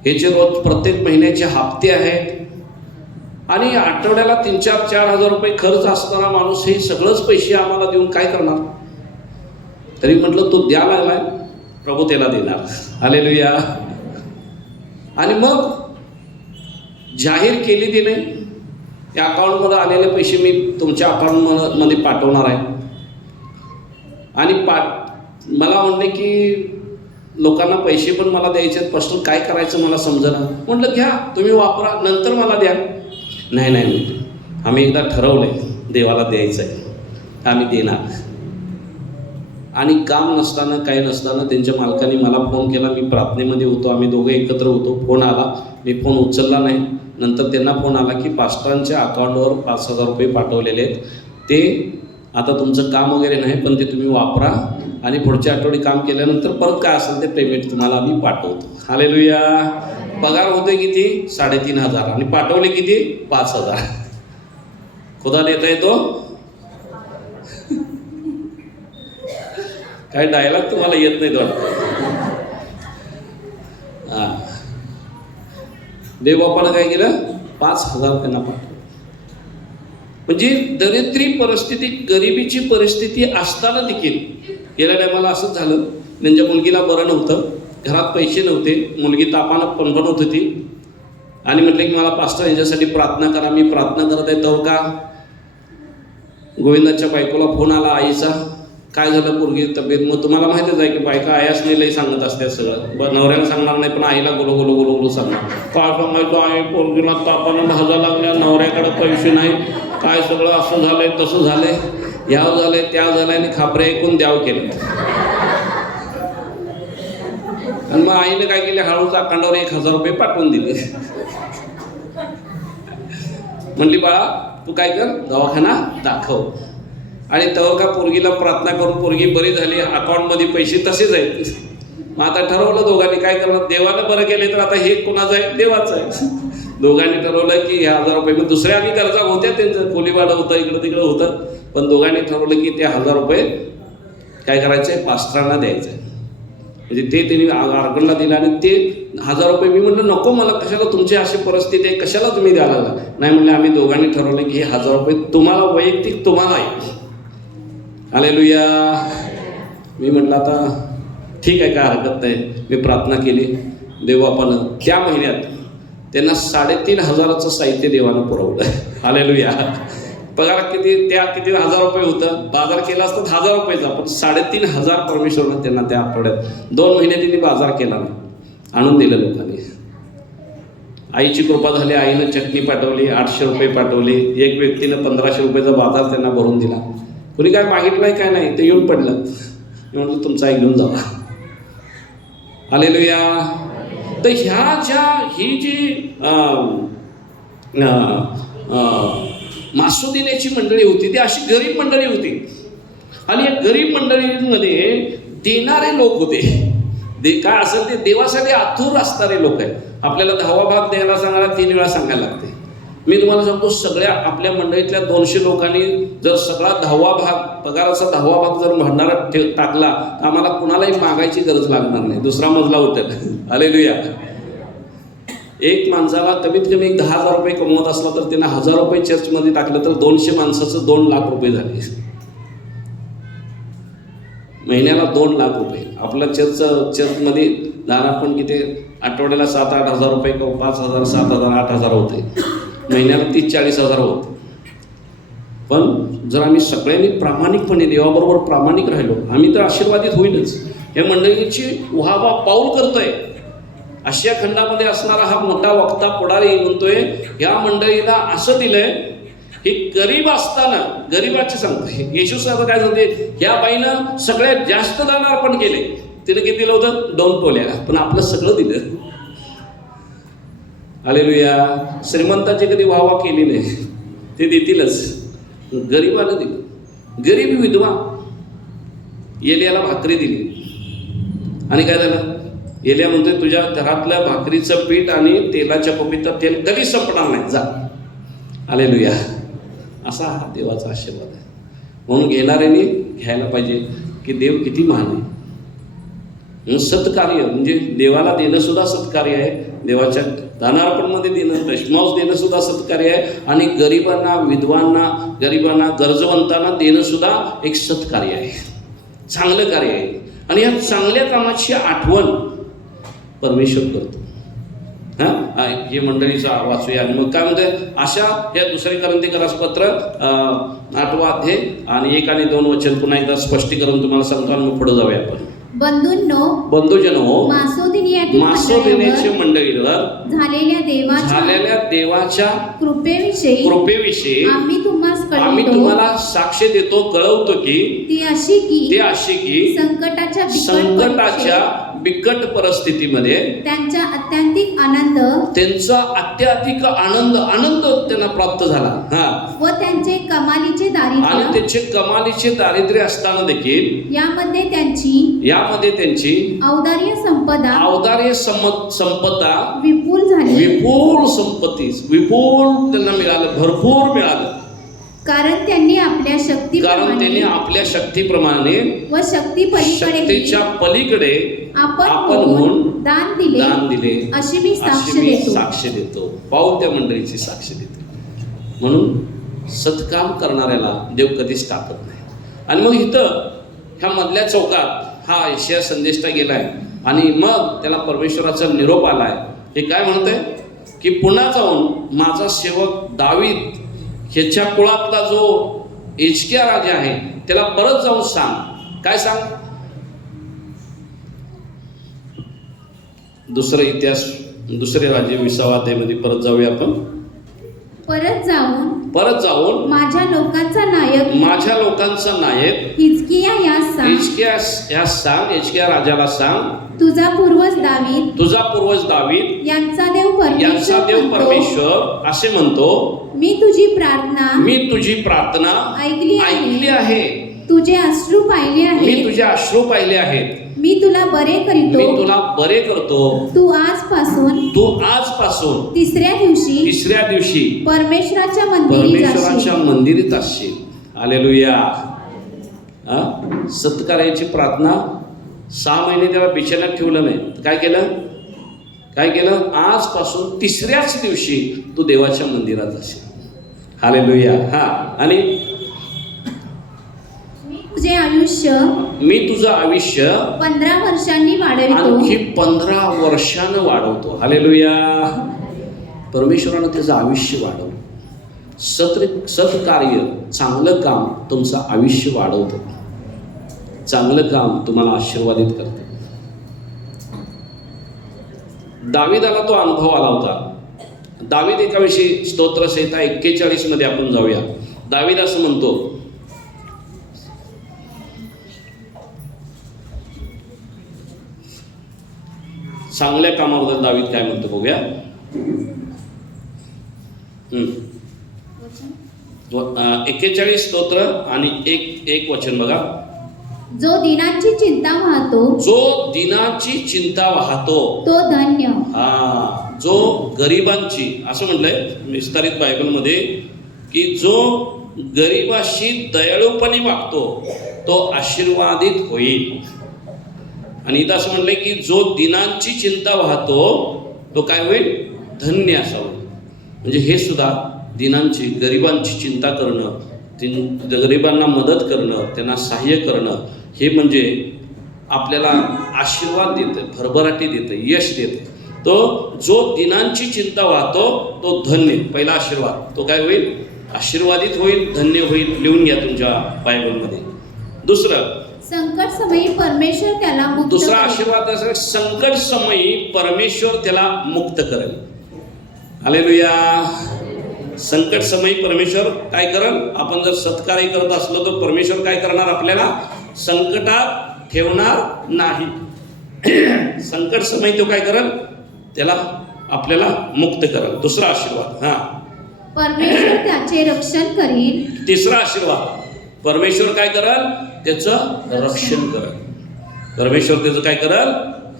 ह्याचे रोज प्रत्येक महिन्याचे हप्ते आहेत आणि आठवड्याला 3,000-4,000 रुपये खर्च असणारा माणूस हे सगळंच पैसे आम्हाला देऊन काय करणार? तरी म्हटलं तो द्या लागलाय, प्रभू त्याला देणार. हालेलुया. आणि मग जाहीर केली तिने, त्या अकाउंटमध्ये आलेले पैसे मी तुमच्या अकाउंटमध्ये पाठवणार आहे. आणि मला म्हणले की लोकांना पैसे पण मला द्यायचे आहेत, पास्टर काय करायचं मला समजेना. म्हटलं घ्या तुम्ही वापरा, नंतर मला द्या. नाही म्हटलं, आम्ही एकदा ठरवलंय देवाला द्यायचं आहे, आम्ही देणार. आणि काम नसताना काही नसताना त्यांच्या मालकाने मला फोन केला. मी प्रार्थनेमध्ये होतो, आम्ही दोघे एकत्र होतो. फोन आला, मी फोन उचलला नाही. नंतर त्यांना फोन आला की पास्टरांच्या अकाउंटवर 5,000 रुपये पाठवलेले आहेत, ते आता तुमचं काम वगैरे नाही पण ते तुम्ही वापरा आणि पुढच्या आठवडी काम केल्यानंतर परत काय असेल ते पेमेंट तुम्हाला आम्ही पाठवतो. हालेलुया. पगार होते किती? 3,500 आणि पाठवले किती? 5,000. खुदा देता येतो. काय डायलॉग तुम्हाला येत नाही वाटतं. हां, देवबापानं काय केलं? 5,000 त्यांना पाठवलं. म्हणजे दरिद्री परिस्थिती, गरिबीची परिस्थिती असताना देखील गेल्या टायमाला असंच झालं. त्यांच्या मुलगीला बरं नव्हतं, घरात पैसे नव्हते, मुलगी तापानं पणपणत होती आणि म्हटलं की मला पास्टर यांच्यासाठी प्रार्थना करा. मी प्रार्थना करत आहे तर का गोविंदाच्या बायकोला फोन आला आईचा, काय झालं पोरगी तब्येत. मग तुम्हाला माहितीच आहे की बायका आयास नाही सांगत असते सगळं. नवऱ्याला सांगणार नाही पण आईला गोलो सांगणार. काय सांगायचं, आई पोरगीला तापानं भाजा लागल्या, नवऱ्याकडे पैसे नाही, काय सगळं असं झालंय तसं झालंय, याव झालंय त्या झालंय आणि खापरे ऐकून द्याव केलं. आणि मग आईने काय केले, हळूच अकाउंटवर 1,000 रुपये पाठवून दिले. म्हणली बाळा तू काय कर, दवाखाना दाखव. आणि तेव्हा का पोरगीला प्रार्थना करून पोरगी बरी झाली, अकाउंटमध्ये पैसे तसेच आहेत. मग आता ठरवलं दोघांनी काय करणार, देवानं बरं केले तर आता हे कोणाचं आहे, देवाचं आहे. दोघांनी ठरवलं की 1,000 रुपये, मग दुसऱ्या आधी गरजा होत्या, त्यांचं खोलीभाडं होतं, इकडं तिकडं होतं, पण दोघांनी ठरवलं की ते 1,000 रुपये काय करायचे, पास्टरांना द्यायचं आहे. म्हणजे ते त्यांनी ऑर्गनला दिलं आणि ते 1,000 रुपये मी म्हटलं नको, मला कशाला, तुमची अशी परिस्थिती आहे, कशाला तुम्ही द्यायला लागला. नाही म्हणले आम्ही दोघांनी ठरवलं की हे 1,000 रुपये तुम्हाला, वैयक्तिक तुम्हाला आहे. हालेलुया. मी म्हटलं आता ठीक आहे, काय हरकत नाही. मी प्रार्थना केली. देवबापानं त्या महिन्यात त्यांना 3,500चं साहित्य देवानं पुरवलं. हालेलुया. पगार किती, त्या किती 1,000 रुपये होतं, बाजार केला असतं 1,000 रुपयेचा, पण 3,500 परमेश्वरनं त्यांना त्या आठवड्यात 2 महिने त्यांनी बाजार केला नाही, आणून दिलं लोकांनी. आईची कृपा झाली, आईनं चटणी पाठवली, 800 रुपये पाठवले. एक व्यक्तीनं 1,500 रुपयेचा बाजार त्यांना भरून दिला. कुणी काय मागितलंय काय नाही, ते येऊन पडलं. मी म्हटलं तुमचं आई घेऊन जावा. हालेलुया. तर ही जी मासू देण्याची मंडळी होती ती अशी गरीब मंडळी होती. आणि या गरीब मंडळींमध्ये देणारे लोक होते. काय असेल ते देवासाठी आतुर असणारे लोक आहेत. आपल्याला 10वा भाग द्यायला सांगायला 3 वेळा सांगायला लागते. मी तुम्हाला सांगतो, सगळ्या आपल्या मंडळीतल्या 200 लोकांनी जर सगळा 10वा भाग, पगाराचा 10वा भाग जर भंडारात टाकला तर आम्हाला कुणालाही मागायची गरज लागणार नाही. दुसरा मजला उठेल. हालेलुया. एक माणसाला कमीत कमी 10,000 रुपये कमवत असला तर त्यांना 1,000 रुपये चर्चमध्ये टाकलं तर 200 माणसाचं 2 लाख रुपये झाले. महिन्याला 2 लाख रुपये. आपल्या चर्चमध्ये दान आपण किती आठवड्याला 7-8 हजार रुपये, 5,000, 7,000, 8,000 होते. महिन्याला 30-40,000 होते. पण जर आम्ही सगळ्यांनी प्रामाणिकपणे देवाबरोबर प्रामाणिक राहिलो, आम्ही तर आशीर्वादित होईलच. या मंडळीची वाहवा पाऊल करतोय. आशिया खंडामध्ये असणारा हा मोठा वक्ता पुढारी म्हणतोय, या मंडळीला असं दिलंय हे गरीब असताना, गरीबाचे सांगतोय. येशू साहेब काय सांगते, ह्या बाईनं सगळ्यात जास्त दान अर्पण केले. तिने किती दिलं होतं? 2 तोल्या. पण आपलं सगळं दिलं. हालेलुया. श्रीमंताची कधी वाहवा केली नाही, ते देतीलच. गरीबानं दिलं. गरीब विधवा एलियाला भाकरी दिली. आणि काय झालं? एलिया म्हणतोय, तुझ्या घरातल्या भाकरीचं पीठ आणि तेलाच्या कोपीचं तेल कधी संपणार नाही, जा. हालेलुया. असा हा देवाचा आशीर्वाद आहे. म्हणून घेणाऱ्याने घ्यायला पाहिजे की देव किती महान आहे. सत्कार्य म्हणजे देवाला देणं सुद्धा सत्कार्य आहे. देवाच्या दानार्पणमध्ये देणं, दशमांश देणं सुद्धा सत्कार्य आहे. आणि गरिबांना, विधवांना, गरिबांना, गरजवंतांना देणं सुद्धा एक सत्कार्य आहे, चांगलं कार्य आहे. आणि या चांगल्या कामाची आठवण परमेश्वर करतो. हे मंडळीचा वाचूया. आणि मग काय म्हणते, अशा या 2 कोरिन्थीकरास पत्र 8वा अध्याय आणि 1 आणि 2 वचन पुन्हा एकदा स्पष्टीकरण तुम्हाला सांगतो आणि मग पुढे जाऊया आपण. बंधूंनो, मासोदिनीच्या मंडळीवर झालेल्या देवाच्या कृपेविषयी आम्ही तुम्हाला साक्ष देतो, कळवतो की ती अशी की संकटाच्या बिकट परिस्थितीमध्ये त्यांचा अत्याधिक आनंद त्यांना प्राप्त झाला. व त्यांचे कमालीचे दारिद्र्य असताना देखील यामध्ये त्यांची औदार्य संपदा विपुल झाली. विपुल त्यांना मिळालं, भरपूर मिळालं. कारण त्यांनी आपल्या शक्तीप्रमाणे व शक्तीच्या पलीकडे आपण दान दिले अशी मी साक्ष देतो. पाऊल त्या मंडळीची साक्ष देतो. म्हणून सत्काम करणाऱ्याला देव कधीच टाकत नाही. आणि मग इथं ह्या मधल्या चौकात हा यशाया संदेष्टा गेलाय आणि मग त्याला परमेश्वराचा निरोप आलाय. हे काय म्हणतंय की पुन्हा जाऊन माझा सेवक दावीद ह्याच्या कुळातला जो हिजकिया राजा आहे त्याला परत जाऊन सांग. काय सांग? दुसरे राज्य 20व्या अध्यायामध्ये परत जाऊया आपण. परत जाऊन माझ्या लोकांचा नायक हिजकिया राजाला सांग, तुझा पूर्वज दावीद यांचा देव परमेश्वर असे म्हणतो, मी तुझी प्रार्थना ऐकली आहे. तुझे अश्रू पाहिले आहेत. मी तुला बरे करतो. तू आजपासून तिसऱ्या दिवशी परमेश्वराच्या मंदिरात असशील. हालेलुया. सत्कार्याची प्रार्थना 6 महिने त्याला बिछाण्यात ठेवलं नाही. काय केलं? आजपासून तिसऱ्याच दिवशी तू देवाच्या मंदिरात असशील. हालेलुया. आणि मी तुझं आयुष्य 15 वर्षांनी वाढवतो. आणखी 15 वर्षानं वाढवतो. हालेलुया. परमेश्वरानं त्याचं आयुष्य वाढवलं. सत्कार्य, चांगलं काम तुमचं आयुष्य वाढवतं. चांगलं काम तुम्हाला आशीर्वादित करतं. दाविदाला तो अनुभव आला होता. दावीद एकाविषयी स्तोत्रसंहिता 41 मध्ये आपण जाऊया. दावीद असं म्हणतो, चांगल्या कामाबद्दल दावीद काय म्हणतो बघूया. 41 स्तोत्र आणि एक वचन बघा. जो दिनाची चिंता वाहतो, जो दिनाची चिंता वाहतो तो धन्य. जो गरिबांची, असं म्हटलंय विस्तारित बायबलमध्ये, की जो गरिबाशी दयाळूपणे वागतो तो आशीर्वादित होईल. आणि इथं असं म्हटलंय की जो दिनांची चिंता वाहतो तो काय होईल, धन्य असा होईल. म्हणजे हे सुद्धा दिनांची, गरिबांची चिंता करणं, गरिबांना मदत करणं, त्यांना सहाय्य करणं, हे म्हणजे आपल्याला आशीर्वाद देतं, भरभराटी देतं, यश देतं. तो जो दिनांची चिंता वाहतो तो धन्य, पहिला आशीर्वाद, तो काय होईल, आशीर्वादित होईल, धन्य होईल. लिहून घ्या तुमच्या बायबलमध्ये. दुसरं, संकट समयी परमेश्वर त्याला मुक्त दुसरा करेल. आशीर्वाद असा, संकट समयी परमेश्वर त्याला मुक्त करेल. हालेलुया. संकट समयी परमेश्वर काय करेल, आपण जर सत्कार्य करत असलो तर परमेश्वर काय करणार, आपल्याला संकटात ठेवणार नाही. संकट समयी तो काय करेल, त्याला आपल्याला मुक्त करेल. दुसरा आशीर्वाद, परमेश्वर त्याचे रक्षण करेल. तिसरा आशीर्वाद, परमेश्वर काय करेल, त्याचं रक्षण करेल. परमेश्वर त्याचं काय करेल,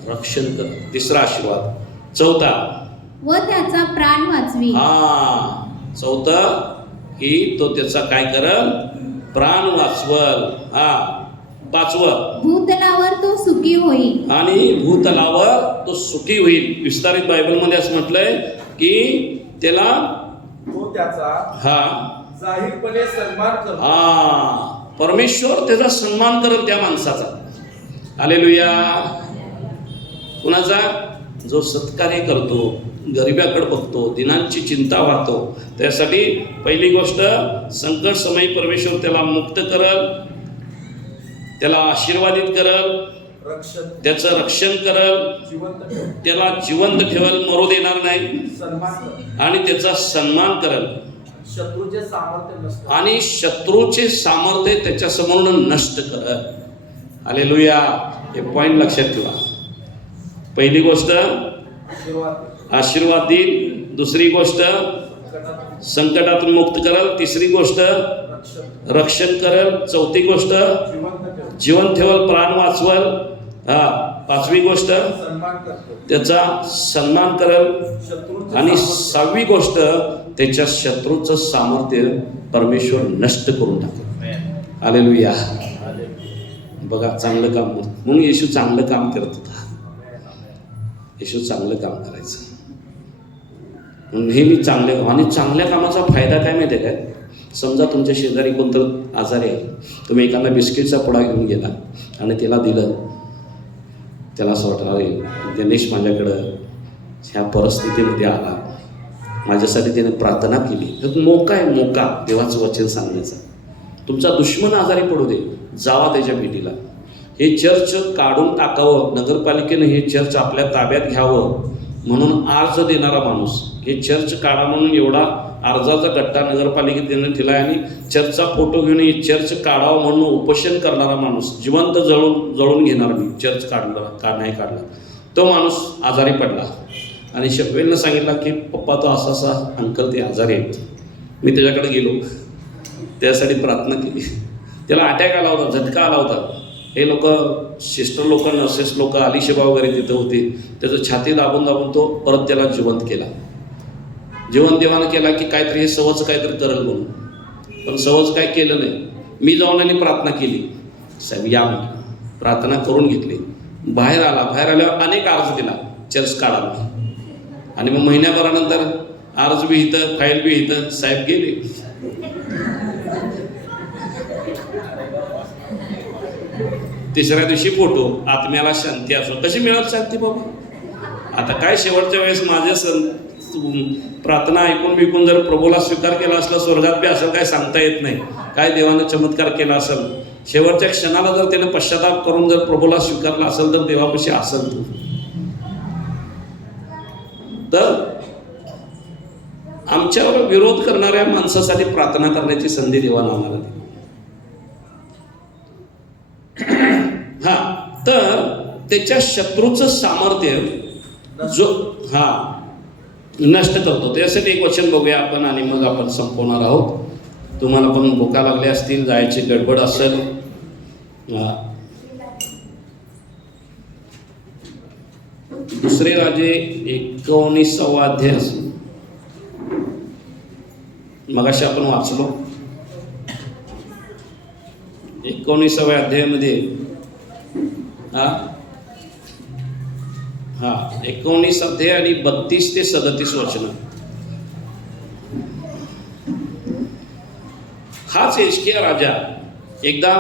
रक्षण करेल. तिसरा आशीर्वाद. चौथा, व त्याचा प्राण वाचवी. चौथा की तो त्याचा काय करेल, प्राण वाचवल. पाचवं, भूतलावर तो सुखी होईल. आणि भूतलावर तो सुखी होईल. विस्तारित बायबलमध्ये असं म्हटलंय की त्याला तो त्याचा जाहीरपणे सन्मान करतो. परमेश्वर त्याचा सन्मान करेल त्या माणसाचा. हालेलुया. कुणाचा, जो सत्कार्य करतो, गरिबाकडे बघतो, दिनांची चिंता वाहतो. त्यासाठी पहिली गोष्ट, संकट समयी परमेश्वर त्याला मुक्त करल, त्याला आशीर्वादित करल, त्याचं रक्षण करल, त्याला जिवंत ठेवल, मरू देणार नाही, आणि त्याचा सन्मान करल, आणि शत्रूचे सामर्थ्य त्याच्या समोर नष्ट करल. हालेलुया. हे पॉइंट लक्षात ठेवा. पहिली गोष्ट आशीर्वाद देईल, दुसरी गोष्ट संकटातून मुक्त करल, तिसरी गोष्ट रक्षण करल, चौथी गोष्ट जीवन ठेवल, प्राण वाचवल, पाचवी गोष्ट त्याचा सन्मान करल, आणि सहावी गोष्ट त्याच्या शत्रूचं सामर्थ्य परमेश्वर नष्ट करून टाकेल. हालेलुया. बघा, चांगलं काम म्हणून येशू चांगलं काम करत होता. येशू चांगलं काम करायचं नेहमी चांगले. आणि चांगल्या कामाचा फायदा काय माहिती आहे काय, समजा तुमच्या शेजारी कोणतं आजारी आहे, तुम्ही एखादा बिस्किटचा पुडा घेऊन गेला आणि त्याला दिलं, त्याला असं वाटलं, अरे गणेश माझ्याकडं ह्या परिस्थितीमध्ये आला, माझ्यासाठी त्याने प्रार्थना केली. तर मोका आहे, मोका देवाचं वचन सांगण्याचा. तुमचा दुश्मन आजारी पडू दे, जावा त्याच्या भेटीला. हे चर्च काढून टाकावं, नगरपालिकेनं हे चर्च आपल्या ताब्यात घ्यावं म्हणून अर्ज देणारा माणूस, हे चर्च काढा म्हणून एवढा अर्जाचा गट्टा नगरपालिकेत देणं दिलाय, आणि चर्चचा फोटो घेऊन हे चर्च काढावं म्हणून उपोषण करणारा माणूस, जिवंत जळून घेणार मी, चर्च नाही काढला, तो माणूस आजारी पडला. आणि शब्बेलनं सांगितलं की पप्पा तो असा अंकल ते आजारी आहेत. मी त्याच्याकडे गेलो, त्यासाठी प्रार्थना केली. त्याला अटॅक आला होता, झटका आला होता. हे लोक, सिस्टर लोक, नर्सेस लोक, अलिशेबा वगैरे तिथं होते. त्याचं छाती दाबून तो परत त्याला जिवंत केला. जिवंत देवानं केला की काहीतरी हे सवच काहीतरी करेल म्हणून, पण सवच काय केलं नाही. मी जाऊन आणि प्रार्थना केली, साहेब या म्हटलं, प्रार्थना करून घेतली. बाहेर आल्यावर अनेक अर्ज दिला चर्च काढायला. आणि मग महिन्याभरानंतर अर्ज बी इथं, फाईल बी इथं, साहेब गेले. तिसऱ्या दिवशी फोटो, आत्म्याला शांती असो. कशी मिळत शांती बाबा? आता काय शेवटच्या वेळेस माझे प्रार्थना ऐकून जर प्रभूला स्वीकार केला असला, स्वर्गात बी असेल काय सांगता येत नाही. काय देवानं चमत्कार केला असेल, शेवटच्या क्षणाला जर त्याने पश्चाताप करून जर प्रभूला स्वीकारला असेल तर देवापाशी असेल तू. तर आमच्यावर विरोध करणाऱ्या माणसासाठी प्रार्थना करण्याची संधी देवानं आम्हाला दिली. तर त्याच्या शत्रूचं सामर्थ्य जो हा नष्ट करतो. त्यासाठी एक वचन बघूया आपण आणि मग आपण संपवणार आहोत. तुम्हाला पण भुका लागल्या असतील, जायची गडबड असेल. दुसरे राजे 19 अध्याय असेल, मगाशी आपण वाचलो. 19 अध्यायामध्ये 19 अध्याय आणि 32 ते 37 वचन. हाच हिजकिया राजा एकदा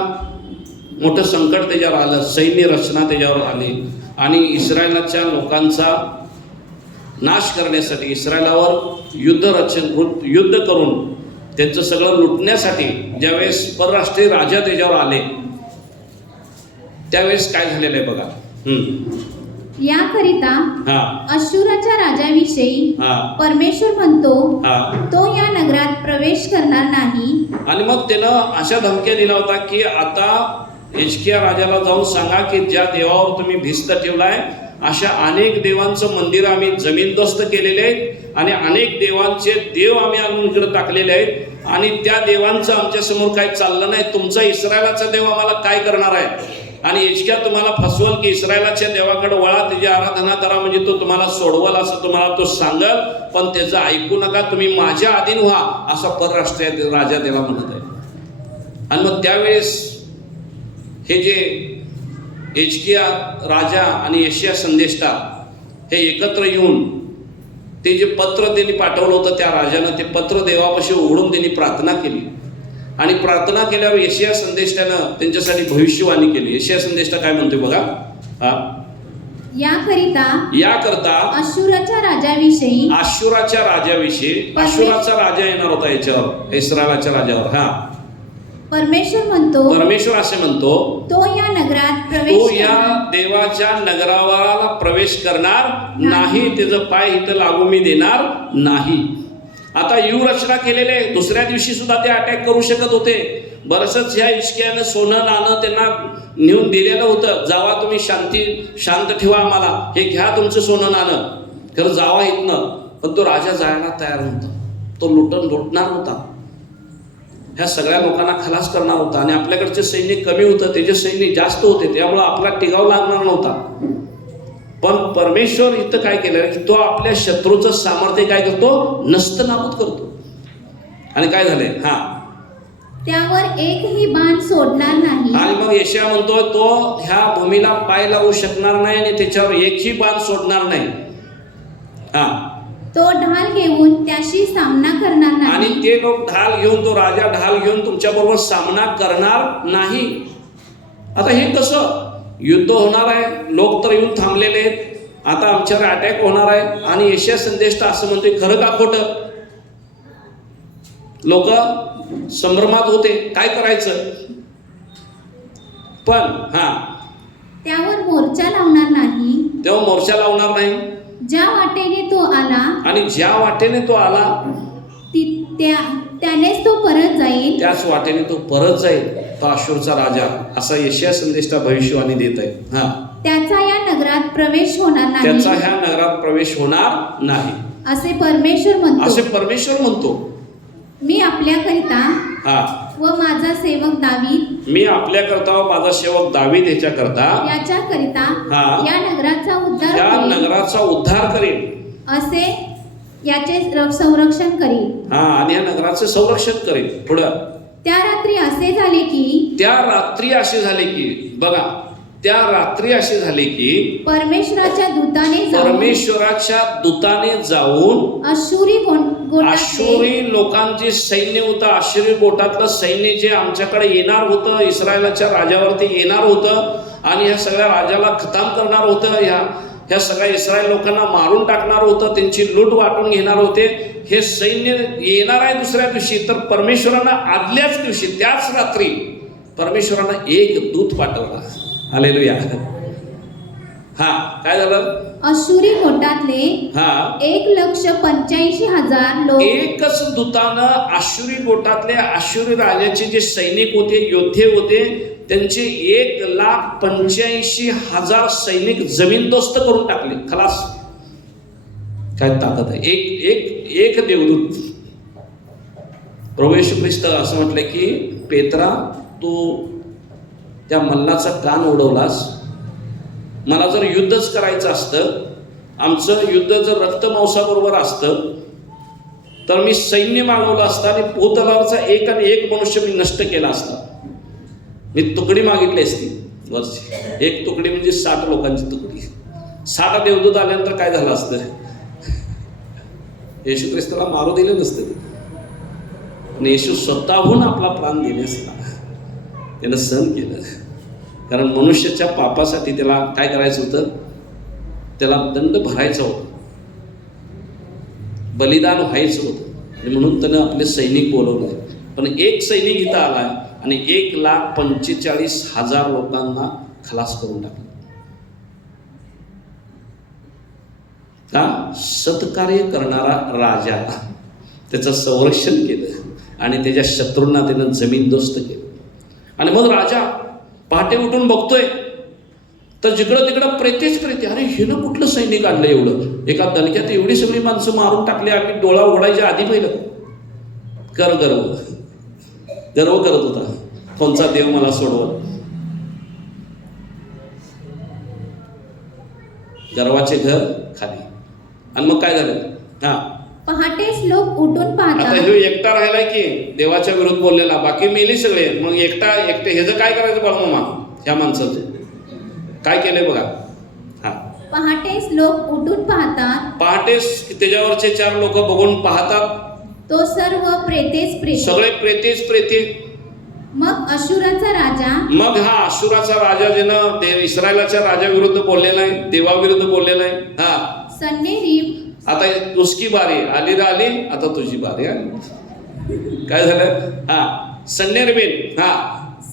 मोठं संकट त्याच्यावर आलं, सैन्य रचना त्याच्यावर आली आणि इस्रायलाच्या लोकांचा नाश करण्यासाठी, इस्रायलावर युद्ध करून त्यांचं सगळं लुटण्यासाठी ज्यावेळेस परराष्ट्रीय राजा त्याच्यावर आले त्यावेळेस काय झालेलं आहे बघा. याकरिता अश्शूराच्या राजाविषयी परमेश्वर म्हणतो, तो या नगरात प्रवेश करणार नाही. आणि मग त्यानं अशा धमक्या दिला होता की आता हिजकिया राजाला जाऊन सांगा की ज्या देवावर तुम्ही भिस्त ठेवलाय अशा अनेक देवांचं मंदिर आम्ही जमीनदोस्त केलेले आहेत आणि अनेक देवांचे देव आम्ही आणून इकडे टाकलेले आहेत आणि त्या देवांचं आमच्या समोर काही चाललं नाही. तुमचा इस्रायलाचा देव आम्हाला काय करणार आहे? आणि हिजकिया तुम्हाला फसवल की इस्रायलाच्या देवाकडे वळा, त्याची आराधना करा म्हणजे तो तुम्हाला सोडवल असं तुम्हाला तो सांगल, पण त्याचं ऐकू नका, तुम्ही माझ्या अधीन व्हा असा परराष्ट्रीय राजा त्याला म्हणत आहे. आणि मग त्यावेळेस हे जे हिजकिया राजा आणि यशाया संदेष्टा हे एकत्र येऊन ते जे पत्र त्यांनी पाठवलं होतं त्या राजानं, ते पत्र देवापाशी उघडून त्यांनी प्रार्थना केली आणि प्रार्थना केल्यावर यशाया संदेष्टानं त्यांच्यासाठी भविष्यवाणी केली. यशाया संदेष्टा काय म्हणतोय बघा. याकरता अश्शूराच्या राजाविषयी अश्शूराचा राजा येणार होता याच्यावर, इस्रायलाच्या राजावर. परमेश्वर असे म्हणतो, तो या नगरात तो या देवाच्या नगराला प्रवेश करणार नाही, त्याचं पाय इथं लागू मी देणार नाही. आता रचना केलेले दुसऱ्या दिवशी सुद्धा ते अटॅक करू शकत होते. बरसच ह्या हिजकियानं सोनं नाणं त्यांना नेऊन दिलेलं होतं, जावा तुम्ही शांत ठेवा, आम्हाला हे घ्या तुमचं सोनं नाणं, खरं जावा इथनं. पण तो राजा जायला तयार नव्हता, तो लुटणार होता, ह्या सगळ्या लोकांना खलास करणार होता आणि आपल्याकडचे सैन्य कमी होतं, त्याचे सैन्य जास्त होते, त्यामुळे आपला टिकाव लागणार नव्हता. पण परमेश्वर इथं काय केलं की तो आपल्या शत्रूचं सामर्थ्य काय करतो, नस्तनाबूत करतो. आणि काय झालंय, त्यावर एकही बाण सोडणार नाही. आणि मग यशाया म्हणतोय तो ह्या भूमीला पाय लावू शकणार नाही आणि त्याच्यावर एकही बाण सोडणार नाही. तो ढाल घेऊन त्याशी सामना करणार नाही. आणि ते लोक ढाल घेऊन, तो राजा ढाल घेऊन तुमच्या बरोबर सामना करणार नाही. आता हे कसं युद्ध होणार आहे, लोक तर येऊन थांबलेले आहेत, आता आमच्यावर अटॅक होणार आहे आणि यशाया संदेष्टा असं म्हणतोय, खरं का खोटं? लोक संभ्रमात होते, काय करायचं. पण त्यावर मोर्चा लावणार नाही, तेव्हा मोर्चा लावणार नाही. ज्या वाटेने तो आला आणि ज्या वाटेने तो आला त्यानेच तो परत जाईल, त्याच वाटेने तो परत जाईल, तो अश्शूरचा राजा, असा यशाया संदेष्टा भविष्यवाणी देत आहे. त्याचा या नगरात प्रवेश होणार नाही, त्याचा ह्या नगरात प्रवेश होणार नाही असे परमेश्वर म्हणतो. मी आपल्याकरिता व माझा सेवक दावीद याच्याकरिता या नगराचा उद्धार करेन, असे याचे संरक्षण करेन. आणि या नगराचे संरक्षण करेन. पुढं त्या रात्री असे झाले की बघा, त्या रात्री असे झाले की परमेश्वराच्या दूताने जाऊन अश्शूरी लोकांचे सैन्य होतं, अश्शूरी गोटातलं सैन्य जे आमच्याकडे येणार होतं, इस्रायलाच्या राजावरती येणार होतं आणि ह्या सगळ्या राजाला खतम करणार होतं, ह्या सगळ्या इस्रायल लोकांना मारून टाकणार होतं, त्यांची लूट वाटून घेणार होते. हे सैन्य येणार आहे दुसऱ्या दिवशी. तर परमेश्वरानं आदल्याच दिवशी, त्याच रात्री परमेश्वरानं एक दूत पाठवला. हालेलुया. काय झालं? अश्शूरी गोटातले 1,85,000 लोक, एकच दूतानं अश्शूरी गोटातले अश्शूरी राजाचे जे सैनिक होते, योद्धे होते, त्यांचे 1,85,000 सैनिक जमीनदोस्त करून टाकले, खलास. काय ताकद आहे. एक एक एक देवदूत. प्रभू येशू ख्रिस्त असं म्हटलं की पेत्रा, तू त्या मल्लाचा कान उडवलास. मला जर युद्धच करायचं असतं, आमचं युद्ध जर रक्तमांसाबरोबर असतं, तर मी सैन्य मागवलं असतं आणि भूतलावरचा एक आणि एक मनुष्य मी नष्ट केला असता. मी तुकडी मागितली असती वरची. एक तुकडी म्हणजे 60 लोकांची तुकडी. 60 देवदूत आल्यानंतर काय झालं असतं? येशू ख्रिस्ताला मारू दिलं नसतं. पण येशू स्वतःहून आपला प्राण देण्यास त्यानं सहन केलं. कारण मनुष्याच्या पापासाठी त्याला काय करायचं होतं? त्याला दंड भरायचा होता, बलिदान व्हायचं होतं. आणि म्हणून त्यानं आपले सैनिक बोलवले. पण एक सैनिक इथं आलाय आणि 1,45,000 लोकांना खलास करून टाकलं. का? सत्कार्य करणारा राजा त्याचं संरक्षण केलं आणि त्याच्या शत्रूंना त्यानं जमीनदोस्त केलं. आणि मग राजा पहाटे उठून बघतोय तर जिकडं तिकडं प्रेतेच प्रेते. अरे हे ना कुठलं सैनिक आणलं एवढं? एका दणक्यात एवढी सगळी माणसं मारून टाकली. आणि डोळा उघडायच्या आधी पहिलं गर्व करत होता, कोणचा देव मला सोडवत. गर्वाचे घर खाली. आणि मग काय झालं? पहाटेच लोक उठून पाहतात. आता हे एकटा राहिलाय की देवाच्या विरुद्ध बोललेला, बाकी मेली सगळे. मग एकटे ह्याचं काय करायचं बाळमामा? ह्या माणसाचं काय केलंय बघा. पहाटेच लोक उठून पाहतात. पहाटेच त्याच्यावरचे 4 लोक बघून पाहतात, तो सर्व प्रेतेच प्रेते, सगळे प्रेतेच प्रेते. मग अशुराचा राजा, मग हा अशुराचा राजा ज्यानं इस्रायलाच्या राजाविरुद्ध बोललेला आहे, देवाविरुद्ध बोललेला आहे. सन्हेरीब, आता उसकी बारी आली रे आली, आता तुझी बारी आली. काय झालं? सन्हेरीब.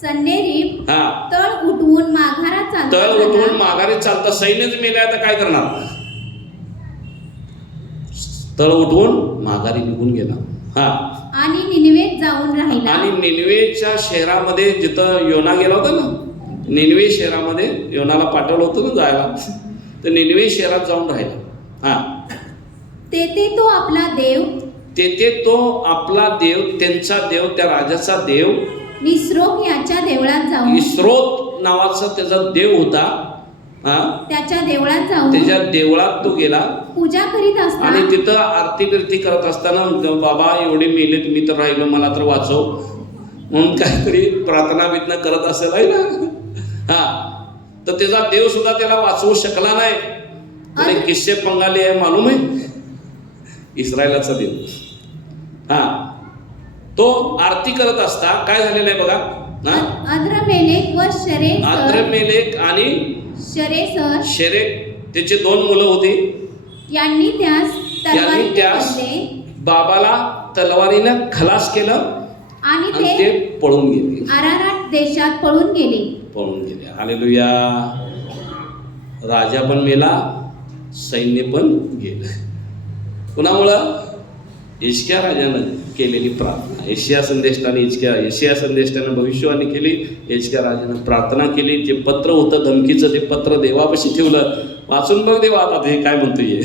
सन्हेरीब तळ उठवून माघारा चालतात. तळ उठवून माघारी चालतं. सैन्यच मेले, आता काय करणार? तळ उठवून माघारी निघून गेला. आणि निनिवेत जाऊन राहिला. आणि निनिवेच्या शहरामध्ये जिथं योना गेला होता ना, निनिवे शहरामध्ये योनाला पाठवलं होतं ना जायला, तर निनिवे शहरात जाऊन राहिला. तेथे तो आपला देव, तेथे तो आपला देव, त्यांचा देव, त्या राजाचा देव निस्रोक याच्या देवळात जाऊन, इस्रोत नावाचा त्याचा देव होता, त्याच्या देवळात जाऊन, त्याच्या देवळात तो गेला, पूजा करीत असताना, आणि तिथं आरती बिरती करत असताना, बाबा एवढे मेलेत, मी तर राहिलो, मला तर वाचव म्हणून काहीतरी प्रार्थना बिर्थना करत असेल आहे ना. तर त्याचा देव सुद्धा त्याला वाचवू शकला नाही. आणि किस्से पंगाली आहे मालूम आहे, इस्रायलाचा देव. तो आरती करत असता काय झालेलं आहे बघा. अद्रमेलेक व शरेसर, अद्रमेलेक आणि शरेसर त्याचे 2 मुलं होती. यांनी त्यास बाबाला तलवारीनं खलास केलं आणि ते पळून गेले. अराराट देशात पळून गेले. हालेलुया. राजा पण मेला, सैन्य पण गेलं. कुणामुळं? हिजकिया राजानं केलेली प्रार्थना. यशाया संदेष्टानं भविष्यवाणी केली, हिजकिया राजानं प्रार्थना केली. जे पत्र होतं धमकीचं, ते पत्र देवापाशी ठेवलं. वाचून बघ देवा आता हे काय म्हणतोय.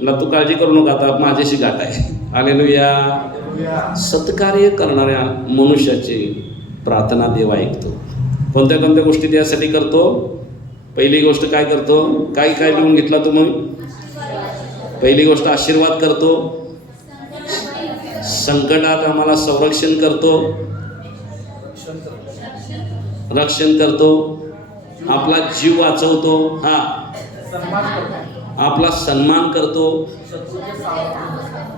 मला तू काळजी करू नका, आता माझ्याशी गाठ आहे. हालेलुया. सत्कार्य करणाऱ्या मनुष्याची प्रार्थना देव ऐकतो. कोणत्या कोणत्या गोष्टी त्यासाठी करतो? पहिली गोष्ट काय करतो? काय लिहून घेतला तू? मग पहिली गोष्ट आशीर्वाद करतो, संकटात आम्हाला संरक्षण करतो, रक्षण करतो, आपला जीव वाचवतो, आपला सन्मान करतो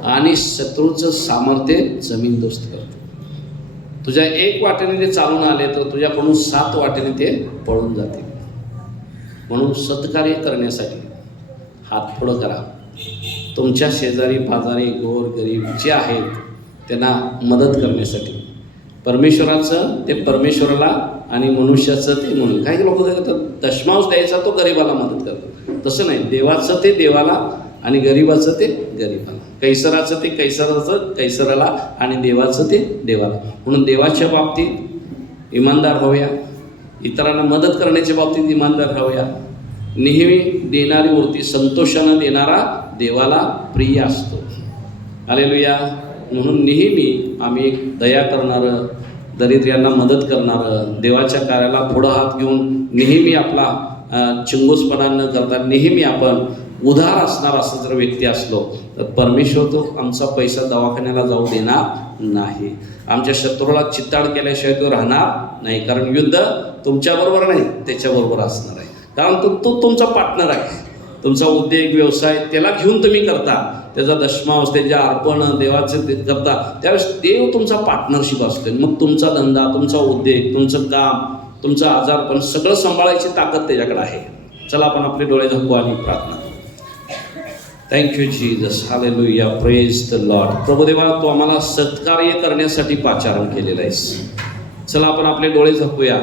आणि शत्रूचं सामर्थ्य जमीनदोस्त करतो. तुझ्या 1 वाटेने ते चालून आले तर तुझ्याकडून 7 वाटेने ते पळून जातील. म्हणून सत्कार्य करण्यासाठी हात पुढं करा. तुमच्या शेजारी पाजारी गोर गरीब जे आहेत त्यांना मदत करण्यासाठी. परमेश्वराचं ते परमेश्वराला आणि मनुष्याचं ते म्हणून. काही लोक काय करतात, दशमांश द्यायचा तो गरिबाला मदत करतो. तसं नाही, देवाचं ते देवाला आणि गरिबाचं ते गरिबाला, कैसराचं ते कैसराला आणि देवाचं ते देवाला. म्हणून देवाच्या बाबतीत इमानदार राहूया, इतरांना मदत करण्याच्या बाबतीत इमानदार राहूया, नेहमी देणारी मूर्ती, संतोषानं देणारा देवाला प्रिय असतो. हालेलुया. म्हणून नेहमी आम्ही दया करणारं, दरिद्र्यांना मदत करणारं, देवाच्या कार्याला पुढं हात घेऊन नेहमी आपला चिंगूसपणा न करता नेहमी आपण उधार असणार असं जर व्यक्ती असलो तर परमेश्वर तो आमचा पैसा दवाखान्याला जाऊ देणार नाही. आमच्या शत्रूला चित्ताड केल्याशिवाय तो राहणार नाही. कारण युद्ध तुमच्याबरोबर नाही, त्याच्याबरोबर असणार आहे. कारण तो तुमचा पार्टनर आहे. तुमचा उद्योग व्यवसाय त्याला घेऊन तुम्ही करता, त्याचा दशमांश, त्याच्या अर्पण देवाचं ते करता, त्यावेळेस देव तुमचा पार्टनरशिप असतो. मग तुमचा धंदा, तुमचा उद्योग, तुमचं काम, तुमचं आजारपण सगळं सांभाळायची ताकद त्याच्याकडे आहे. चला आपण आपले डोळे झाकू आणि प्रार्थना. Thank you Jesus. Hallelujah. Praise the Lord. प्रभुदेवा, तू आम्हाला सत्कार्य करण्यासाठी पाचारण केलेलं आहेस. चला आपण आपले डोळे झाकूया.